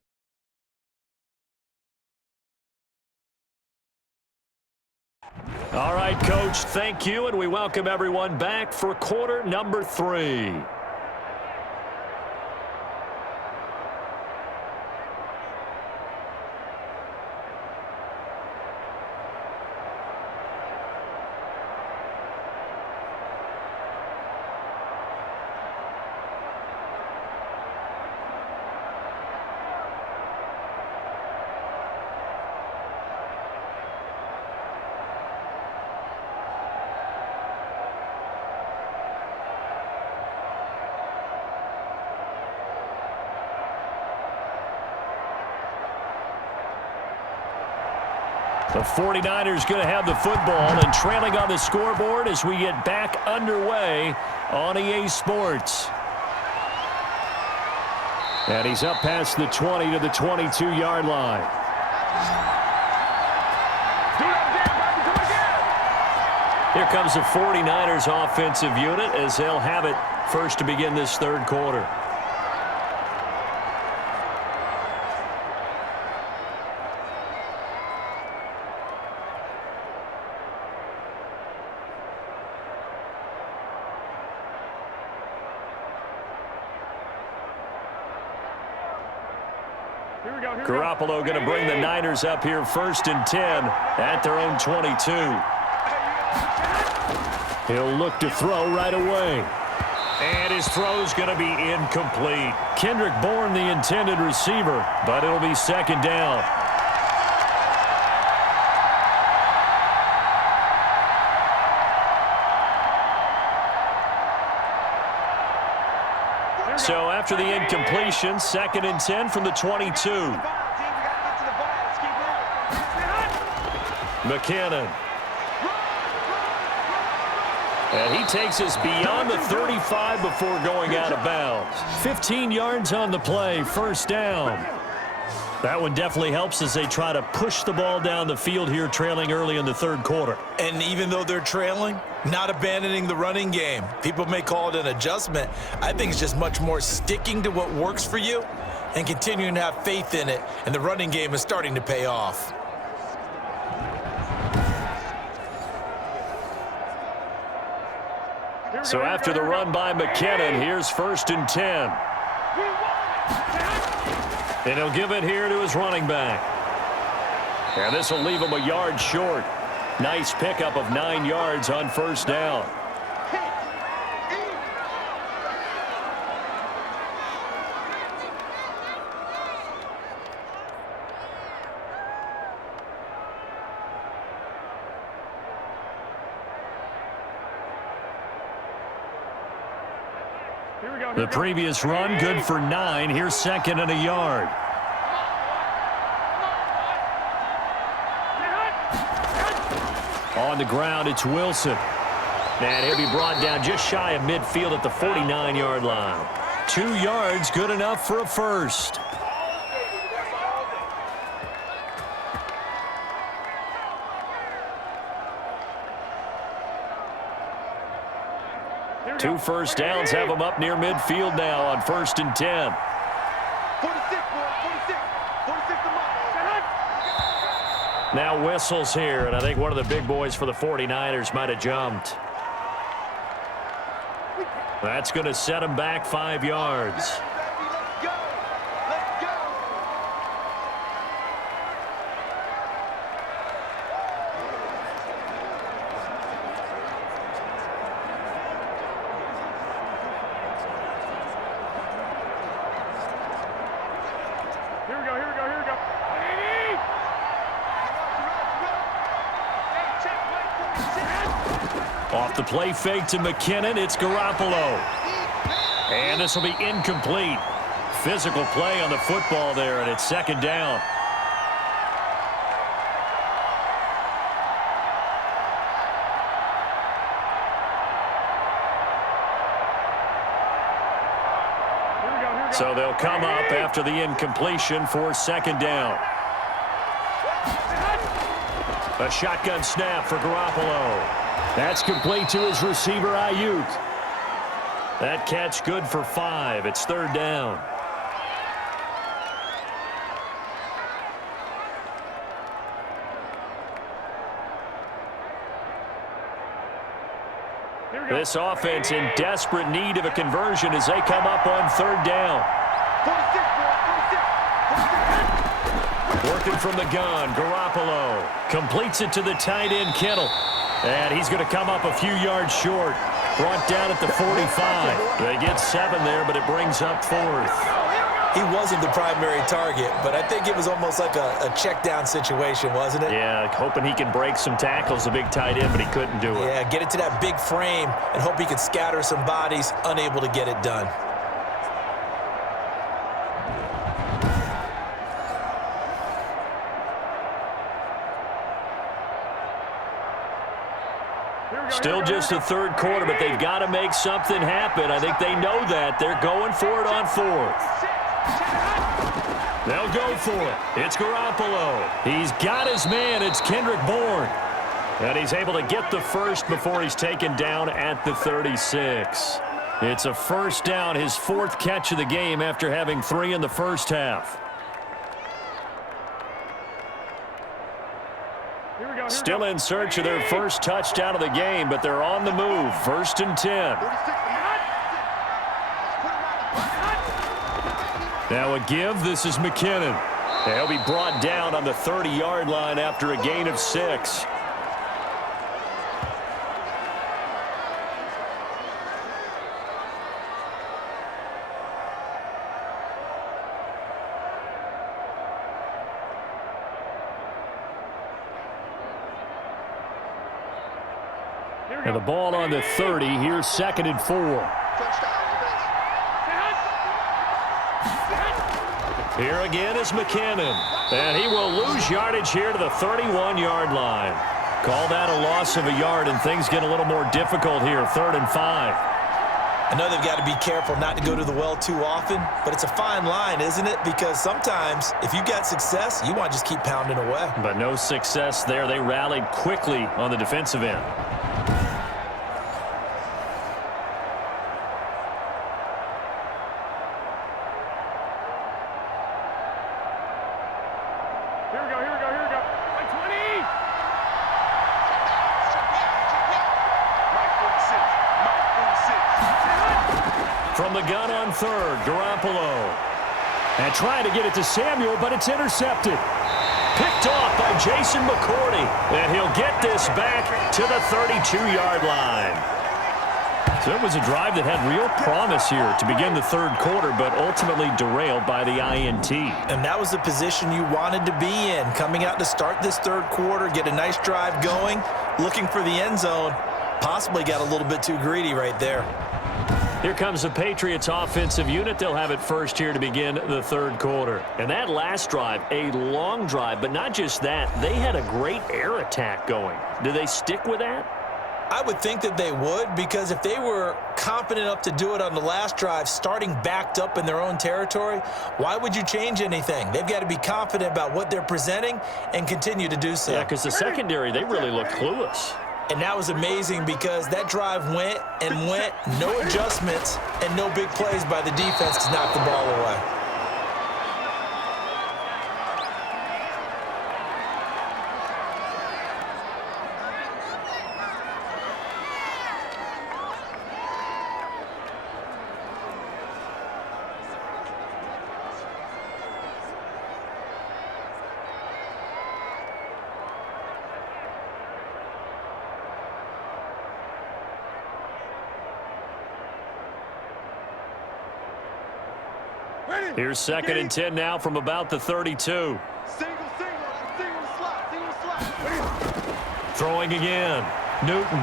All right, Coach, thank you, and we welcome everyone back for quarter number 3. The 49ers going to have the football and trailing on the scoreboard as we get back underway on EA Sports. And he's up past the 20 to the 22-yard line. Here comes the 49ers offensive unit as they'll have it first to begin this third quarter. Garoppolo going to bring the Niners up here 1st and 10 at their own 22. He'll look to throw right away. And his throw's going to be incomplete. Kendrick Bourne, the intended receiver, but it'll be 2nd down. So after the incompletion, 2nd and 10 from the 22. McKinnon. And he takes us beyond the 35 before going out of bounds. 15 yards on the play, 1st down. That one definitely helps as they try to push the ball down the field here, trailing early in the 3rd quarter. And even though they're trailing, not abandoning the running game. People may call it an adjustment. I think it's just much more sticking to what works for you and continuing to have faith in it. And the running game is starting to pay off. So after the run by McKinnon, here's 1st and 10. And he'll give it here to his running back. And this will leave him a yard short. Nice pickup of 9 yards on 1st down. The previous run, good for 9. Here's 2nd and a yard. On the ground, it's Wilson. And he'll be brought down just shy of midfield at the 49-yard line. 2 yards, good enough for a first. Two first downs have them up near midfield now on 1st and 10. 46, 46 Now whistles here, and I think one of the big boys for the 49ers might have jumped. That's going to set him back 5 yards. Let's go. Let's go. Here we go, here we go, here we go. Off the play fake to McKinnon, it's Garoppolo. And this will be incomplete. Physical play on the football there, and it's 2nd down. So they'll come up after the incompletion for 2nd down. A shotgun snap for Garoppolo. That's complete to his receiver, Ayuk. That catch good for 5. It's 3rd down. This offense in desperate need of a conversion as they come up on 3rd down. 46. Working from the gun, Garoppolo completes it to the tight end, Kittle. And he's going to come up a few yards short. Brought down at the 45. They get 7 there, but it brings up 4th. He wasn't the primary target, but I think it was almost like a check down situation, wasn't it? Yeah, hoping he can break some tackles, the big tight end, but he couldn't do it. Yeah, get it to that big frame and hope he can scatter some bodies, unable to get it done. Still just the 3rd quarter, but they've got to make something happen. I think they know that. They're going for it on 4th. They'll go for it. It's Garoppolo. He's got his man. It's Kendrick Bourne. And he's able to get the first before he's taken down at the 36. It's a 1st down, his 4th catch of the game after having 3 in the first half. Still in search of their first touchdown of the game, but they're on the move. 1st and 10. Now a give. This is McKinnon. He'll be brought down on the 30-yard line after a gain of 6. And the ball on the 30. Here's 2nd and 4. Here again is McKinnon. And he will lose yardage here to the 31-yard line. Call that a loss of a yard, and things get a little more difficult here, 3rd and 5. I know they've got to be careful not to go to the well too often, but it's a fine line, isn't it? Because sometimes if you got success, you want to just keep pounding away. But no success there. They rallied quickly on the defensive end. From the gun on 3rd, Garoppolo. And trying to get it to Samuel, but it's intercepted. Picked off by Jason McCourty. And he'll get this back to the 32-yard line. So it was a drive that had real promise here to begin the 3rd quarter, but ultimately derailed by the INT. And that was the position you wanted to be in, coming out to start this 3rd quarter, get a nice drive going, looking for the end zone. Possibly got a little bit too greedy right there. Here comes the Patriots offensive unit. They'll have it first here to begin the 3rd quarter. And that last drive, a long drive, but not just that. They had a great air attack going. Do they stick with that? I would think that they would, because if they were confident enough to do it on the last drive, starting backed up in their own territory, why would you change anything? They've got to be confident about what they're presenting and continue to do so. Yeah, because the secondary, they really looked clueless. And that was amazing because that drive went and went, no adjustments, and no big plays by the defense to knock the ball away. Here's 2nd and 10 now from about the 32. Single slot. Throwing again. Newton.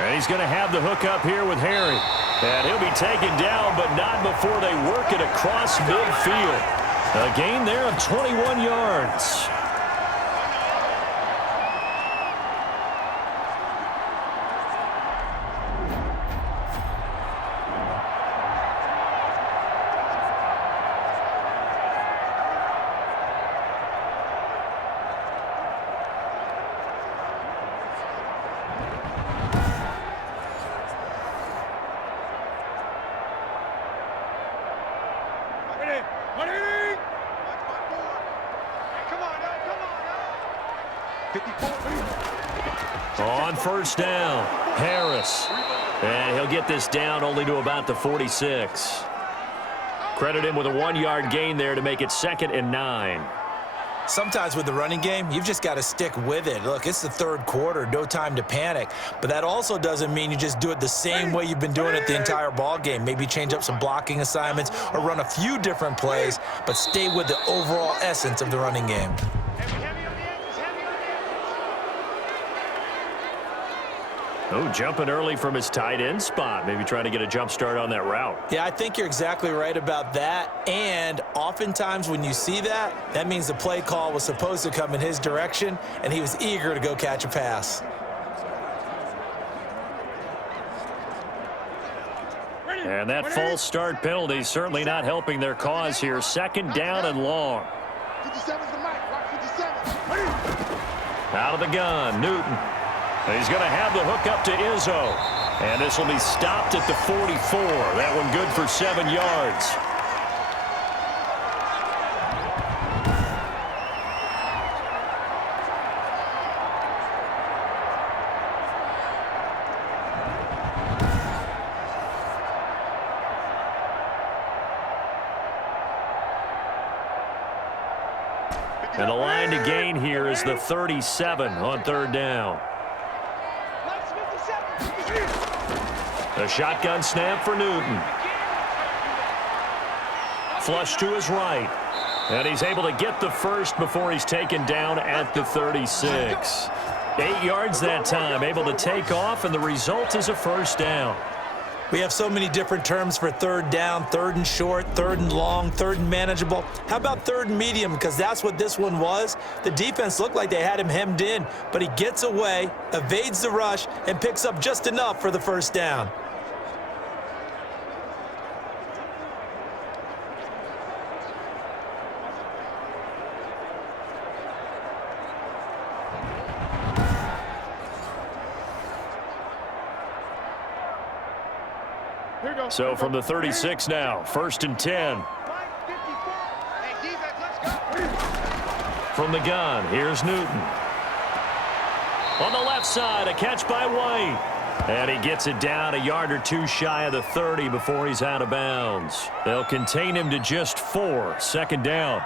And he's going to have the hook up here with Harry. And he'll be taken down, but not before they work it across midfield. A gain there of 21 yards. On 1st down, Harris. And he'll get this down only to about the 46. Credit him with a 1-yard gain there to make it 2nd and 9. Sometimes with the running game, you've just got to stick with it. Look, it's the 3rd quarter, no time to panic. But that also doesn't mean you just do it the same way you've been doing it the entire ball game. Maybe change up some blocking assignments or run a few different plays, but stay with the overall essence of the running game. Oh, jumping early from his tight end spot. Maybe trying to get a jump start on that route. Yeah, I think you're exactly right about that. And oftentimes when you see that, that means the play call was supposed to come in his direction, and he was eager to go catch a pass. And that false start penalty certainly not helping their cause here. 2nd down and long. 57's the mic. Watch 57. Out of the gun, Newton. He's going to have the hook up to Izzo. And this will be stopped at the 44. That one good for 7 yards. And the line to gain here is the 37 on 3rd down. A shotgun snap for Newton. Flush to his right. And he's able to get the first before he's taken down at the 36. 8 yards that time, able to take off, and the result is a 1st down. We have so many different terms for third down, third and short, third and long, third and manageable. How about third and medium? Because that's what this one was. The defense looked like they had him hemmed in, but he gets away, evades the rush, and picks up just enough for the first down. So from the 36 now, 1st and 10. From the gun, here's Newton. On the left side, a catch by White. And he gets it down a yard or two shy of the 30 before he's out of bounds. They'll contain him to just 4, 2nd down.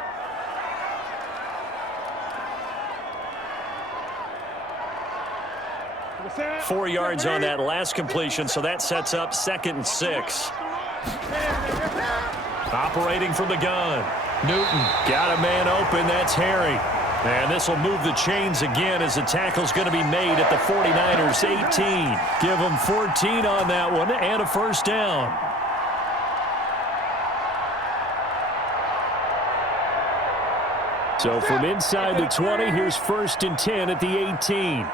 Four yards on that last completion, so that sets up 2nd and 6. Operating from the gun. Newton got a man open. That's Harry. And this will move the chains again as the tackle's going to be made at the 49ers 18. Give them 14 on that one and a first down. So from inside the 20, here's 1st and 10 at the 18.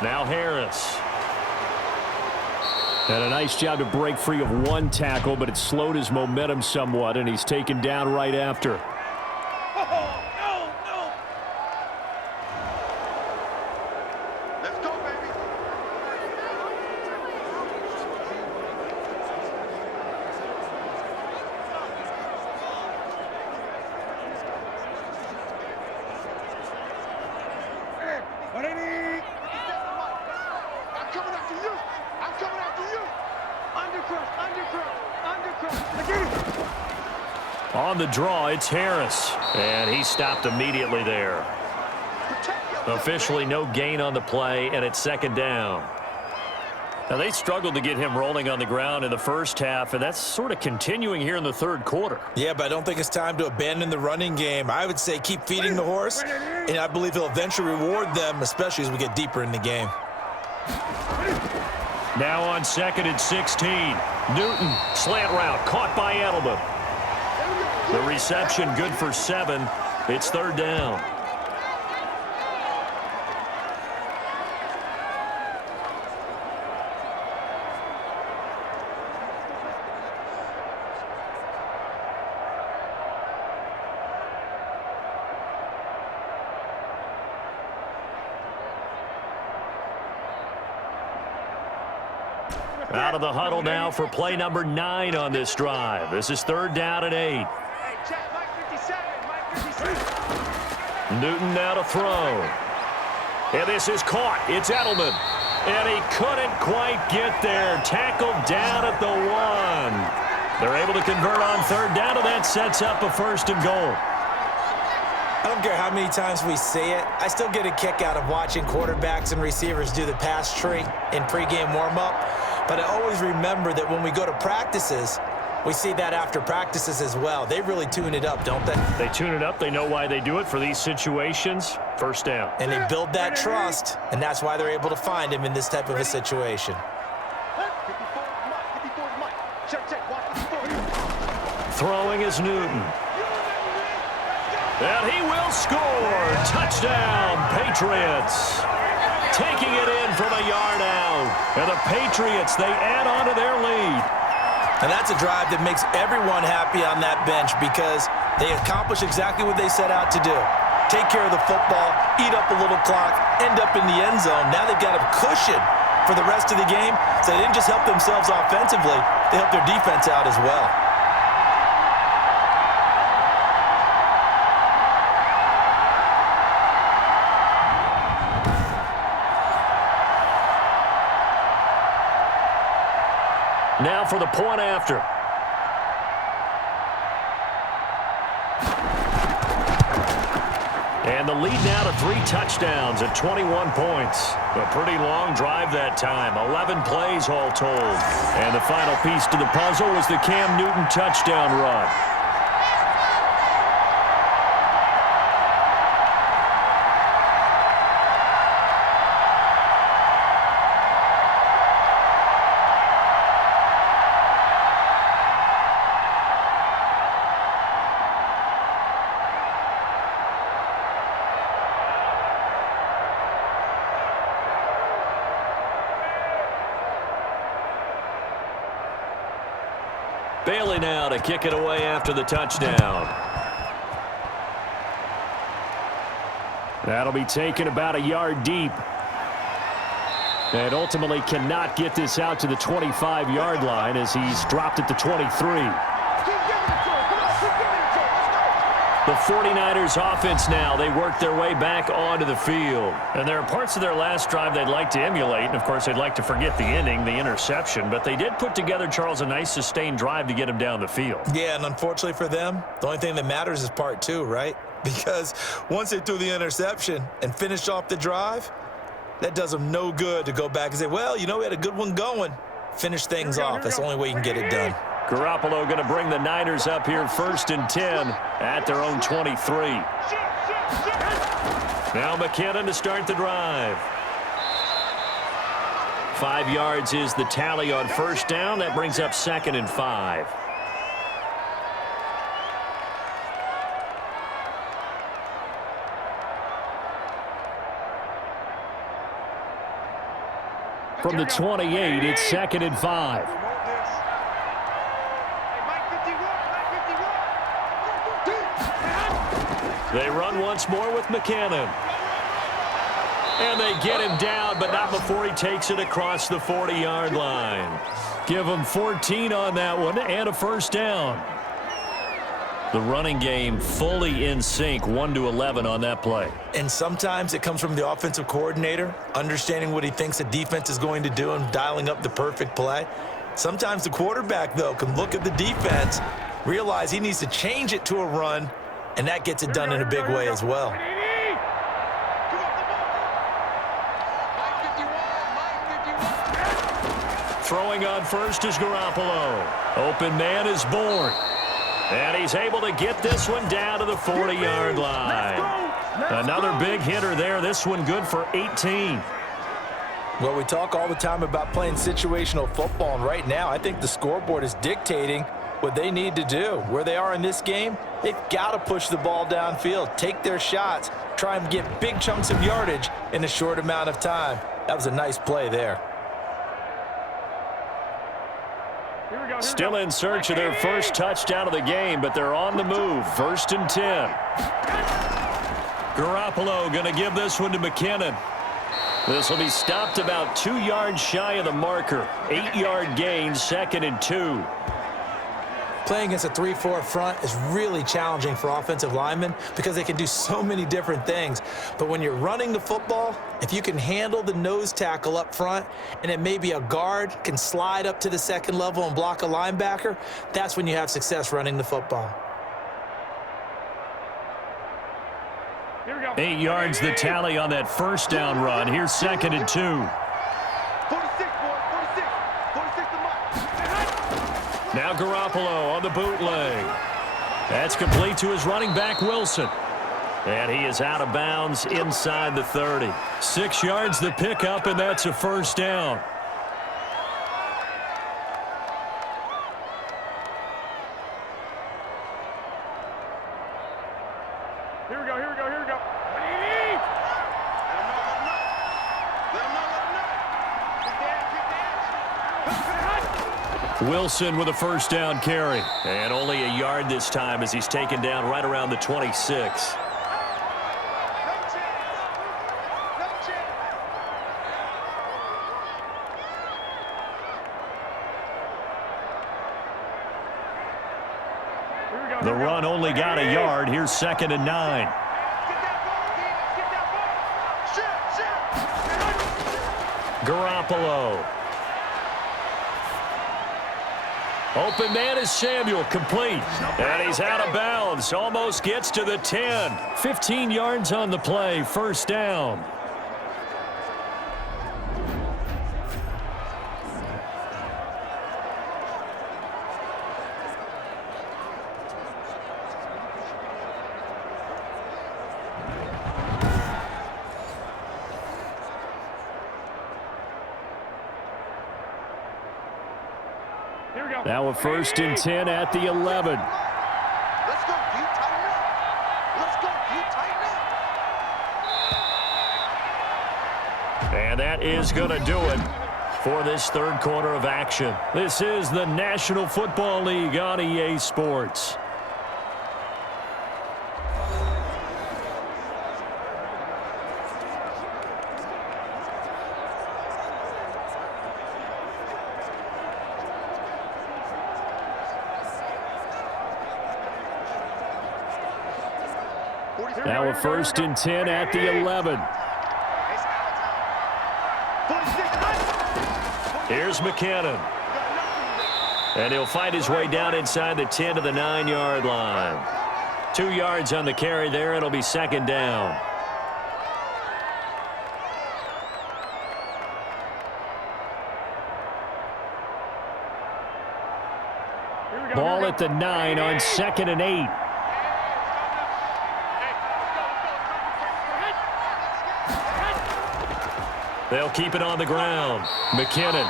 Now Harris. And a nice job to break free of one tackle, but it slowed his momentum somewhat, and he's taken down right after. Let's go, baby. What I need? I'm coming after you. I'm coming after you. Undercross. On the draw, it's Harris. And he stopped immediately there. Officially no gain on the play, and it's 2nd down. Now, they struggled to get him rolling on the ground in the first half, and that's sort of continuing here in the 3rd quarter. Yeah, but I don't think it's time to abandon the running game. I would say keep feeding the horse, and I believe he'll eventually reward them, especially as we get deeper in the game. Now on 2nd and 16. Newton, slant route, caught by Edelman. The reception good for 7. It's 3rd down. Out of the huddle now for play number 9 on this drive. This is 3rd down and 8. Newton now to throw. And this is caught. It's Edelman. And he couldn't quite get there. Tackled down at the 1. They're able to convert on 3rd down, and that sets up a 1st and goal. I don't care how many times we see it. I still get a kick out of watching quarterbacks and receivers do the pass tree in pregame warm-up. But I always remember that when we go to practices, we see that after practices as well. They really tune it up, don't they? They tune it up. They know why they do it for these situations. 1st down. And they build that trust, and that's why they're able to find him in this type of a situation. Throwing is Newton. And he will score. Touchdown, Patriots. Taking it in from a yard out. And the Patriots, they add on to their lead. And that's a drive that makes everyone happy on that bench because they accomplish exactly what they set out to do. Take care of the football, eat up a little clock, end up in the end zone. Now they've got a cushion for the rest of the game. So they didn't just help themselves offensively, they helped their defense out as well. Now for the point after. And the lead now to 3 touchdowns at 21 points. A pretty long drive that time. 11 plays all told. And the final piece to the puzzle was the Cam Newton touchdown run. Bailey now to kick it away after the touchdown. That'll be taken about a yard deep. And ultimately cannot get this out to the 25-yard line as he's dropped at the 23. The 49ers offense now, they work their way back onto the field. And there are parts of their last drive they'd like to emulate. And, of course, they'd like to forget the ending, the interception. But they did put together, Charles, a nice sustained drive to get him down the field. Yeah, and unfortunately for them, the only thing that matters is part two, right? Because once they threw the interception and finished off the drive, that does them no good to go back and say, well, you know, we had a good one going. Finish things off. That's the only way you can get it done. Garoppolo going to bring the Niners up here 1st and 10 at their own 23. Now McKinnon to start the drive. 5 yards is the tally on first down. That brings up 2nd and 5. From the 28, it's 2nd and 5. They run once more with McKinnon. And they get him down, but not before he takes it across the 40-yard line. Give him 14 on that one and a first down. The running game fully in sync, 1-11 on that play. And sometimes it comes from the offensive coordinator, understanding what he thinks the defense is going to do and dialing up the perfect play. Sometimes the quarterback, though, can look at the defense, realize he needs to change it to a run, and that gets it done in a big way as well. Throwing on first is Garoppolo. Open man is born. And he's able to get this one down to the 40-yard line. Another big hitter there. This one good for 18. Well, we talk all the time about playing situational football, and right now I think the scoreboard is dictating what they need to do. Where they are in this game, they've got to push the ball downfield, take their shots, try and get big chunks of yardage in a short amount of time. That was a nice play there. Still in search of their first touchdown of the game, but they're on the move. 1st and 10. Garoppolo going to give this one to McKinnon. This will be stopped about 2 yards shy of the marker. 8-yard gain, 2nd and 2. Playing against a 3-4 front is really challenging for offensive linemen because they can do so many different things. But when you're running the football, if you can handle the nose tackle up front and then maybe a guard can slide up to the second level and block a linebacker, that's when you have success running the football. 8 yards the tally on that first down run. Here's 2nd and 2. 46, boy, 46. 46 to Mike. Now Garoppolo on the bootleg. That's complete to his running back, Wilson. And he is out of bounds inside the 30. 6 yards the pickup, and that's a first down. Here we go. Wilson with a first down carry. And only a yard this time as he's taken down right around the 26. The run only got a yard. Here's 2nd and 9. Garoppolo. Open man is Samuel, complete. And he's out of bounds. Almost gets to the 10. 15 yards on the play. First down. Now a 1st and 10 at the 11. Let's go, D, tighten up. Let's go, D, tighten up. And that is going to do it. for this third quarter of action. This is the National Football League on EA Sports. Now a 1st and 10 at the 11. Here's McKinnon. And he'll find his way down inside the 10 to the 9-yard line. 2 yards on the carry there. It'll be 2nd down. Ball at the 9 on 2nd and 8. They'll keep it on the ground. McKinnon.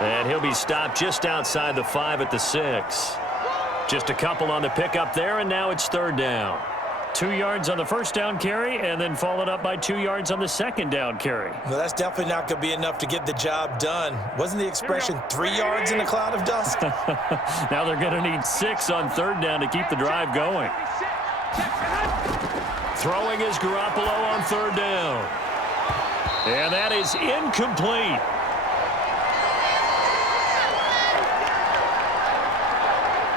And he'll be stopped just outside the 5 at the 6. Just a couple on the pickup there, and now it's 3rd down. 2 yards on the 1st down carry, and then followed up by 2 yards on the 2nd down carry. Well, that's definitely not going to be enough to get the job done. Wasn't the expression 3 yards in a cloud of dust? Now they're going to need 6 on 3rd down to keep the drive going. Throwing is Garoppolo on 3rd down. And that is incomplete.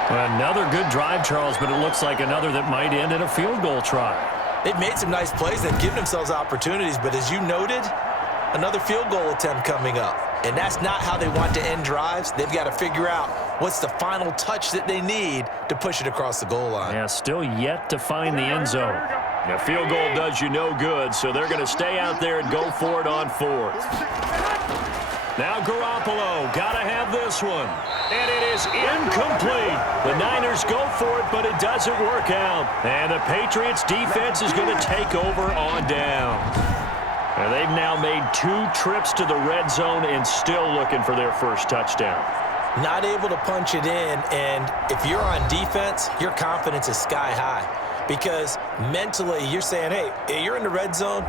Another good drive, Charles, but it looks like another that might end in a field goal try. They've made some nice plays. They've given themselves opportunities, but as you noted, another field goal attempt coming up. And that's not how they want to end drives. They've got to figure out what's the final touch that they need to push it across the goal line. Yeah, still yet to find the end zone. A field goal does you no good, so they're going to stay out there and go for it on 4th. Now Garoppolo, got to have this one. And it is incomplete. The Niners go for it, but it doesn't work out. And the Patriots defense is going to take over on down. And they've now made 2 trips to the red zone and still looking for their first touchdown. Not able to punch it in, and if you're on defense, your confidence is sky high. Because mentally, you're saying, hey, you're in the red zone.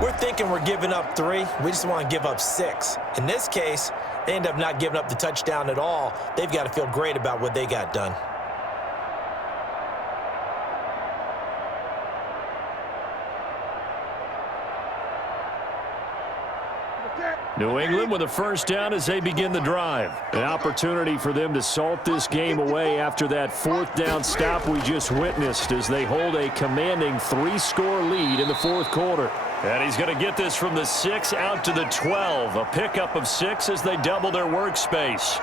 We're thinking we're giving up 3. We just want to give up 6. In this case, they end up not giving up the touchdown at all. They've got to feel great about what they got done. New England with a 1st down as they begin the drive. An opportunity for them to salt this game away after that 4th down stop we just witnessed as they hold a commanding 3-score lead in the 4th quarter. And he's going to get this from the 6 out to the 12. A pickup of 6 as they double their workspace.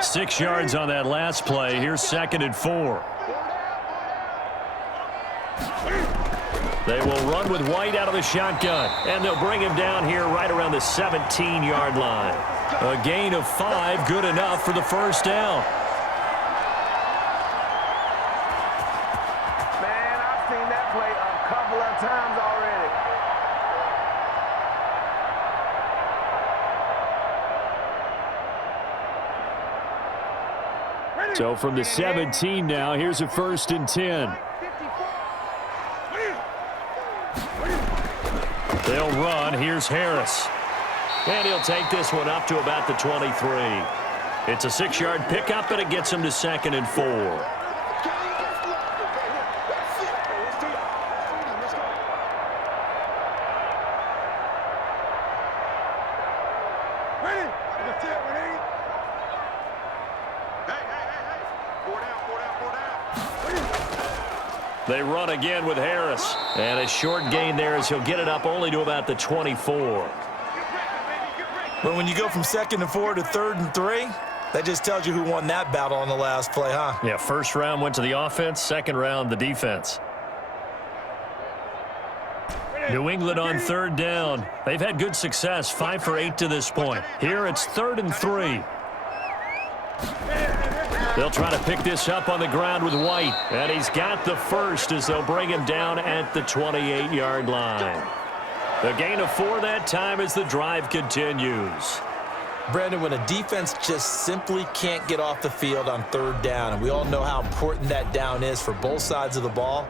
Six yards on that last play. Here's 2nd and 4. They will run with White out of the shotgun, and they'll bring him down here right around the 17-yard line. A gain of 5, good enough for the 1st down. Man, I've seen that play a couple of times already. So from the 17 now, here's a 1st and 10. They'll run. Here's Harris. And he'll take this one up to about the 23. It's a 6-yard pickup, and it gets him to 2nd and 4. They run again with Harris. And a short gain there as he'll get it up only to about the 24. But when you go from 2nd and 4 to 3rd and 3, that just tells you who won that battle on the last play, huh? Yeah, 1st round went to the offense, 2nd round the defense. New England on 3rd down. They've had good success, 5 for 8 to this point. Here it's 3rd and 3. They'll try to pick this up on the ground with White. And he's got the 1st as they'll bring him down at the 28-yard line. The gain of 4 that time as the drive continues. Brandon, when a defense just simply can't get off the field on third down, and we all know how important that down is for both sides of the ball,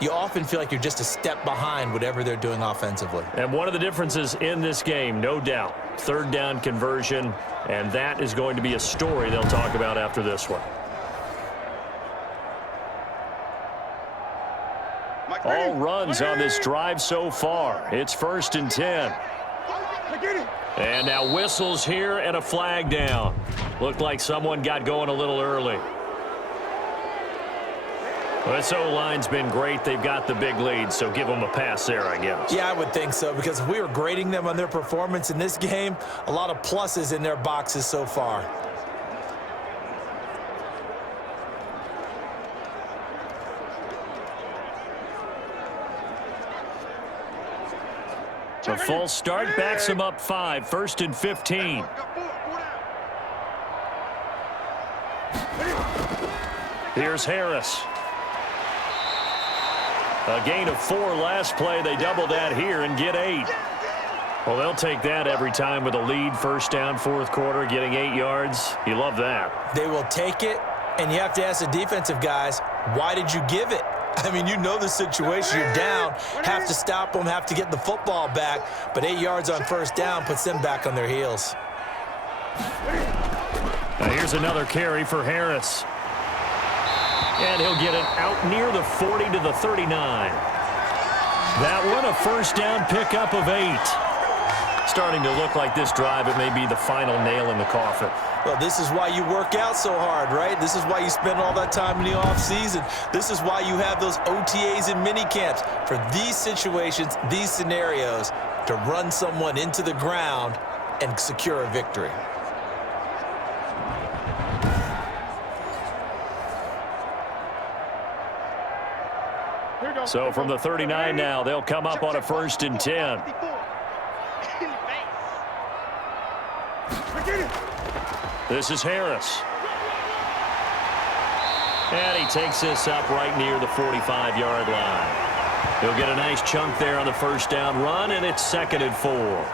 you often feel like you're just a step behind whatever they're doing offensively. And one of the differences in this game, no doubt, third down conversion, and that is going to be a story they'll talk about after this one. All runs on this drive so far. It's 1st and 10. And now whistles here and a flag down. Looked like someone got going a little early. Well, this O-line's been great. They've got the big lead, so give them a pass there, I guess. Yeah, I would think so, because if we were grading them on their performance in this game, a lot of pluses in their boxes so far. A false start backs them up 5, 1st and 15. Here's Harris. A gain of 4 last play. They double that here and get 8. Well, they'll take that every time with a lead. 1st down, 4th quarter, getting 8 yards. You love that. They will take it, and you have to ask the defensive guys, why did you give it? I mean, you know the situation. You're down, have to stop them, have to get the football back, but 8 yards on 1st down puts them back on their heels. Now here's another carry for Harris. And he'll get it out near the 40 to the 39. That one, a 1st down pickup of 8. Starting to look like this drive, it may be the final nail in the coffin. Well, this is why you work out so hard, right? This is why you spend all that time in the offseason. This is why you have those OTAs and mini camps for these situations, these scenarios, to run someone into the ground and secure a victory. So from the 39 now, they'll come up on a 1st and 10. This is Harris. And he takes this up right near the 45-yard line. He'll get a nice chunk there on the 1st down run, and it's 2nd and 4.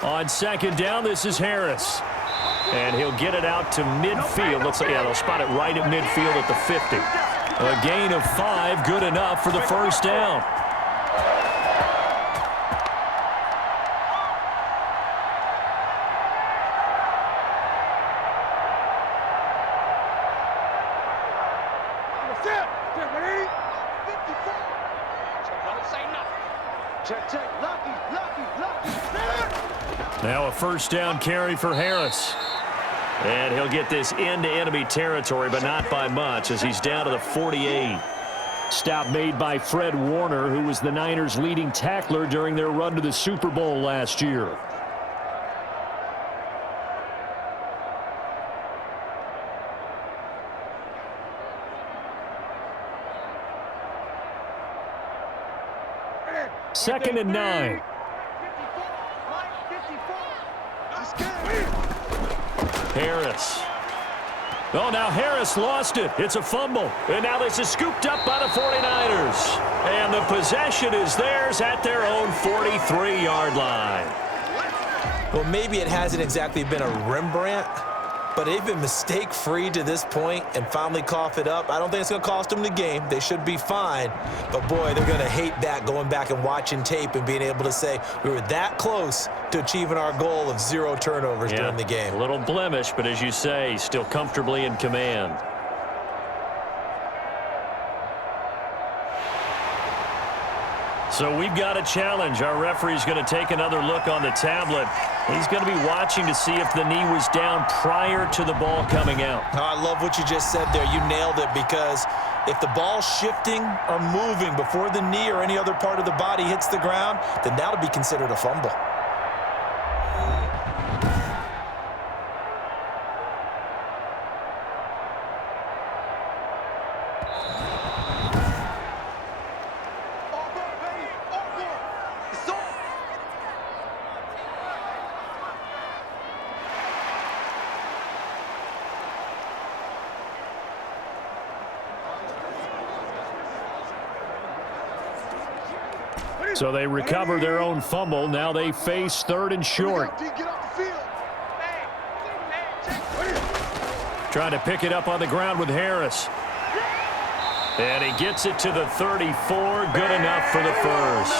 On 2nd down, this is Harris. And he'll get it out to midfield. Looks like, yeah, they'll spot it right at midfield at the 50. A gain of 5, good enough for the 1st down. Now a 1st down carry for Harris. And he'll get this into enemy territory, but not by much, as he's down to the 48. Stop made by Fred Warner, who was the Niners' leading tackler during their run to the Super Bowl last year. Second and 9. Harris. Oh, now Harris lost it. It's a fumble. And now this is scooped up by the 49ers. And the possession is theirs at their own 43-yard line. Well, maybe it hasn't exactly been a Rembrandt, but they've been mistake-free to this point and finally cough it up. I don't think it's going to cost them the game. They should be fine. But, boy, they're going to hate that, going back and watching tape and being able to say we were that close to achieving our goal of 0 turnovers during the game. A little blemish, but as you say, still comfortably in command. So we've got a challenge. Our referee's going to take another look on the tablet. He's going to be watching to see if the knee was down prior to the ball coming out. Oh, I love what you just said there. You nailed it, because if the ball's shifting or moving before the knee or any other part of the body hits the ground, then that'll be considered a fumble. So they recover their own fumble. Now they face 3rd and short. Get off the field. Trying to pick it up on the ground with Harris. And he gets it to the 34. Good enough for the first.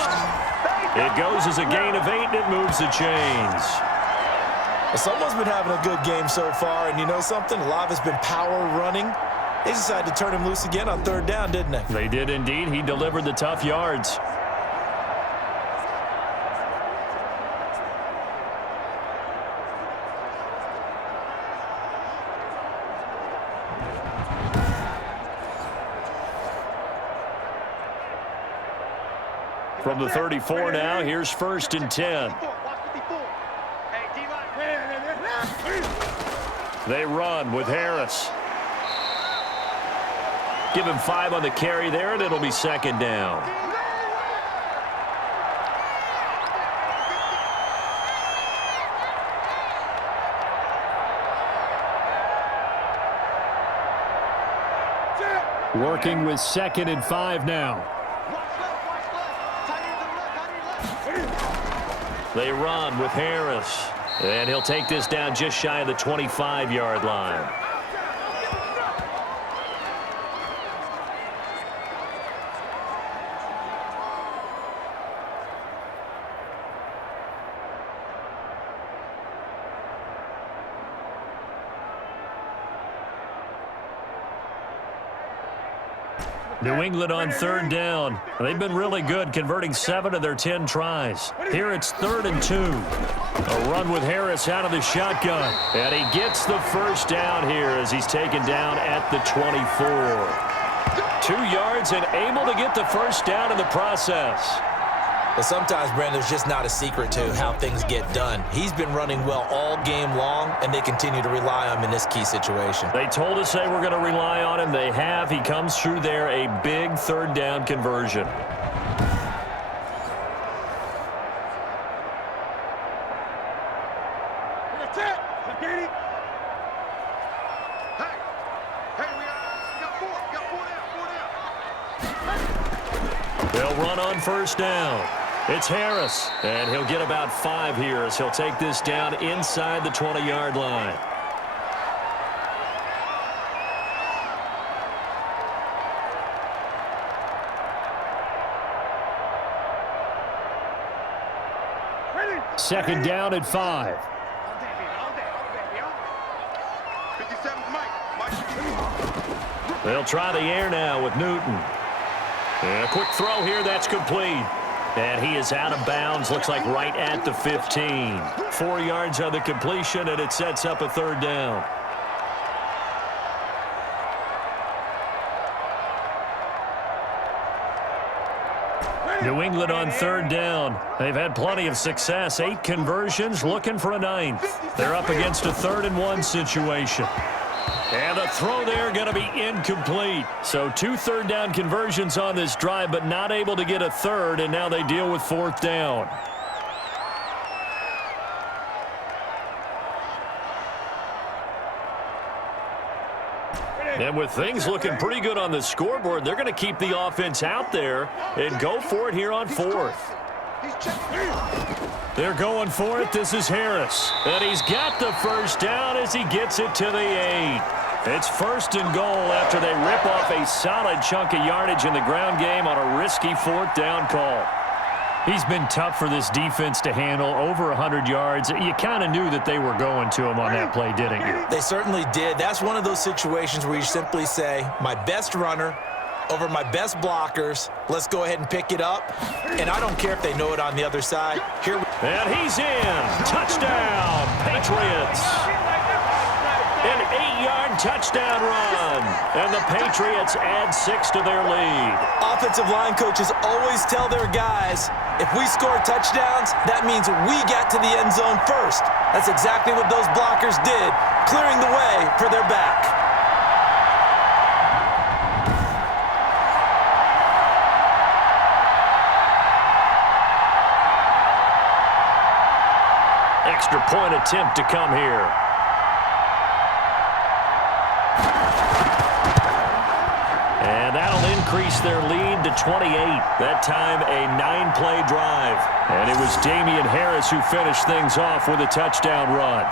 It goes as a gain of 8, and it moves the chains. Someone's been having a good game so far, and you know something? A lot of it's been power running. They decided to turn him loose again on 3rd down, didn't they? They did indeed. He delivered the tough yards. From the 34 now, here's 1st and 10. They run with Harris. Give him 5 on the carry there, and it'll be 2nd down. Working with 2nd and 5 now. They run with Harris. And he'll take this down just shy of the 25-yard line. New England on 3rd down. They've been really good, converting 7 of their 10 tries. Here it's 3rd and 2. A run with Harris out of the shotgun. And he gets the first down here as he's taken down at the 24. 2 yards and able to get the first down in the process. But sometimes, Brandon, there's just not a secret to how things get done. He's been running well all game long, and they continue to rely on him in this key situation. They told us they were going to rely on him. They have. He comes through there, a big 3rd down conversion. They'll run on 1st down. It's Harris, and he'll get about 5 here as he'll take this down inside the 20-yard line. Second down at 5. They'll try the air now with Newton. And a quick throw here, that's complete. And he is out of bounds, looks like right at the 15. 4 yards on the completion, and it sets up a 3rd down. New England on 3rd down. They've had plenty of success. 8 conversions, looking for a 9th. They're up against a 3rd and 1 situation. And the throw there going to be incomplete. So 2 3rd down conversions on this drive, but not able to get a 3rd, and now they deal with 4th down. And with things looking pretty good on the scoreboard, they're going to keep the offense out there and go for it here on 4th. They're going for it. This is Harris. And he's got the first down as he gets it to the 8. It's 1st and goal after they rip off a solid chunk of yardage in the ground game on a risky 4th down call. He's been tough for this defense to handle, over 100 yards. You kind of knew that they were going to him on that play, didn't you? They certainly did. That's one of those situations where you simply say, my best runner over my best blockers. Let's go ahead and pick it up. And I don't care if they know it on the other side. And he's in. Touchdown, Patriots. An 8-yard touchdown run. And the Patriots add 6 to their lead. Offensive line coaches always tell their guys, if we score touchdowns, that means we get to the end zone first. That's exactly what those blockers did, clearing the way for their back. Extra point attempt to come here. And that'll increase their lead to 28. That time, a 9-play drive. And it was Damian Harris who finished things off with a touchdown run.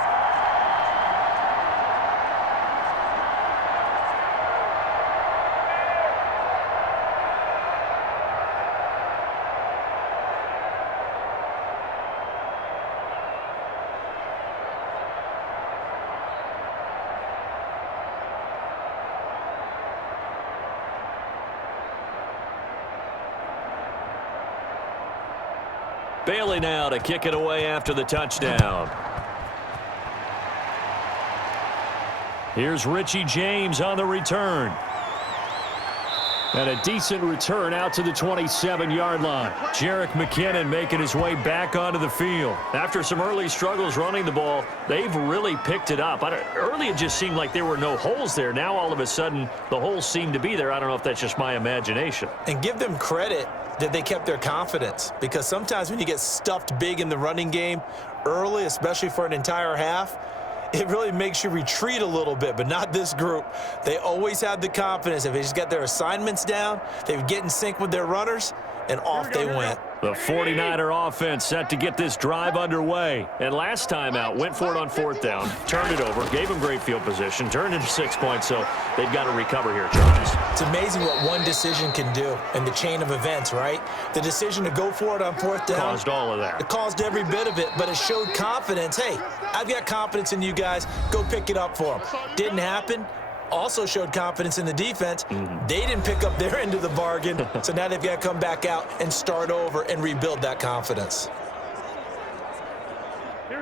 Bailey now to kick it away after the touchdown. Here's Richie James on the return. And a decent return out to the 27-yard line. Jerick McKinnon making his way back onto the field. After some early struggles running the ball, they've really picked it up. Early it just seemed like there were no holes there. Now all of a sudden the holes seem to be there. I don't know if that's just my imagination. And give them credit that they kept their confidence, because sometimes when you get stuffed big in the running game early, especially for an entire half, it really makes you retreat a little bit, but not this group. They always have the confidence. If they just get their assignments down, they would get in sync with their runners, and off they went. The 49er offense set to get this drive underway. And last time out, went for it on 4th down, turned it over, gave them great field position, turned into 6 points, so they've got to recover here, Charles. It's amazing what one decision can do in the chain of events, right? The decision to go for it on 4th down. Caused all of that. It caused every bit of it, but it showed confidence. Hey, I've got confidence in you guys. Go pick it up for them. Didn't happen. Also showed confidence in the defense. They didn't pick up their end of the bargain, so now they've got to come back out and start over and rebuild that confidence.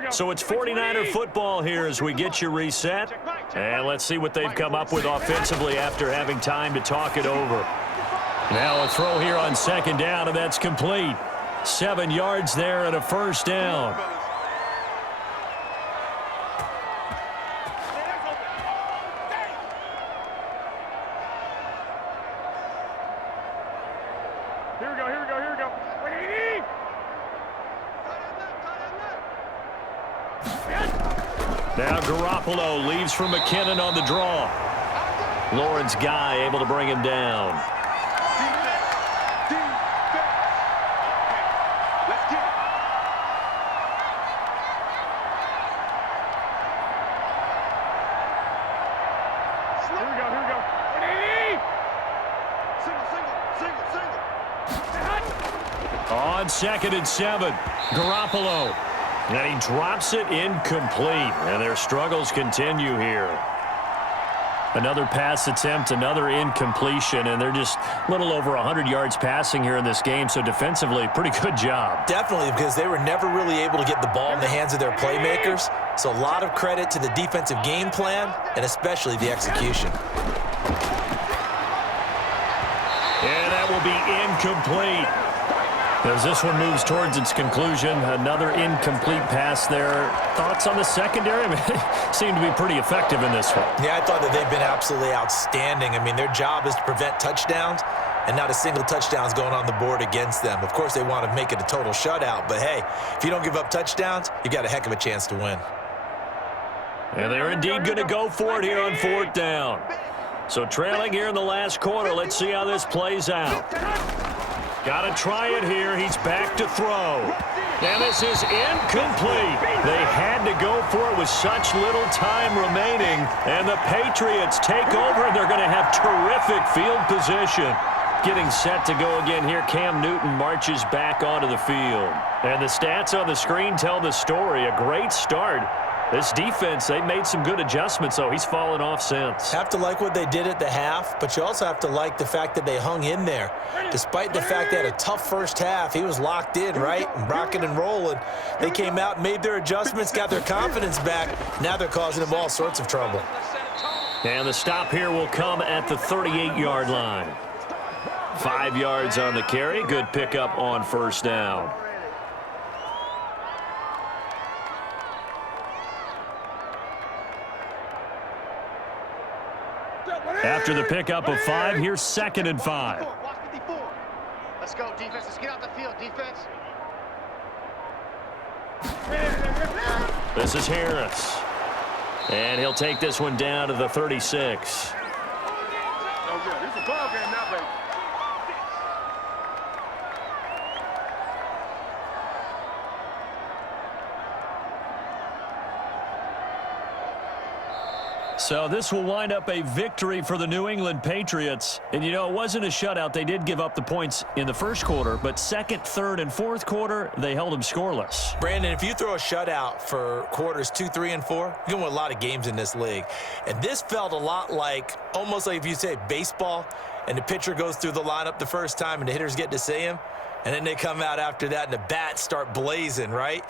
So it's 49er football here as we get you reset. And let's see what they've come up with offensively after having time to talk it over. Now a throw here on 2nd down, and that's complete. 7 yards there and a 1st down. Now Garoppolo leaves for McKinnon on the draw. Lawrence Guy able to bring him down. On 2nd and 7, Garoppolo. And he drops it incomplete. And their struggles continue here. Another pass attempt, another incompletion, and they're just a little over 100 yards passing here in this game, so defensively, pretty good job. Definitely, because they were never really able to get the ball in the hands of their playmakers. So a lot of credit to the defensive game plan, and especially the execution. And that will be incomplete. As this one moves towards its conclusion, another incomplete pass there. Thoughts on the secondary? I mean, they seem to be pretty effective in this one. Yeah, I thought that they've been absolutely outstanding. I mean, their job is to prevent touchdowns, and not a single touchdown's going on the board against them. Of course, they want to make it a total shutout, but hey, if you don't give up touchdowns, you got a heck of a chance to win. And they're indeed going to go for it here on 4th down. So trailing here in the last quarter, let's see how this plays out. Got to try it here. He's back to throw. And this is incomplete. They had to go for it with such little time remaining. And the Patriots take over, and they're going to have terrific field position. Getting set to go again here, Cam Newton marches back onto the field. And the stats on the screen tell the story. A great start. This defense, they made some good adjustments, though. He's fallen off since. Have to like what they did at the half, but you also have to like the fact that they hung in there. Despite the fact they had a tough first half, he was locked in, right? And rocking and rolling. They came out, made their adjustments, got their confidence back. Now they're causing them all sorts of trouble. And the stop here will come at the 38-yard line. 5 yards on the carry. Good pickup on 1st down. After the pickup of 5, here's 2nd and 5. Let's go, defense. Let's get out the field, defense. This is Harris. And he'll take this one down to the 36. Oh, yeah. This is a ball game now, baby. So this will wind up a victory for the New England Patriots. And, you know, it wasn't a shutout. They did give up the points in the first quarter, but second, third, and fourth quarter, they held them scoreless. Brandon, if you throw a shutout for quarters 2, 3, and 4, you're going to win a lot of games in this league. And this felt a lot like, almost like if you say baseball, and the pitcher goes through the lineup the first time and the hitters get to see him, and then they come out after that and the bats start blazing, right?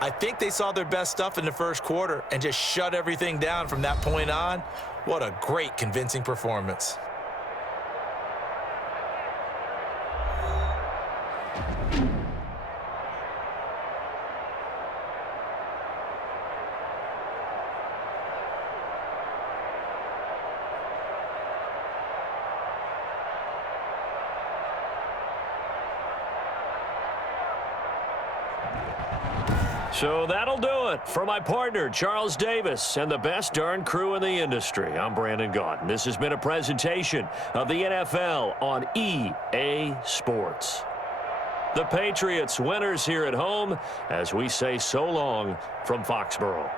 I think they saw their best stuff in the first quarter and just shut everything down from that point on. What a great, convincing performance. So that'll do it for my partner, Charles Davis, and the best darn crew in the industry. I'm Brandon Gaudin. This has been a presentation of the NFL on EA Sports. The Patriots winners here at home as we say so long from Foxborough.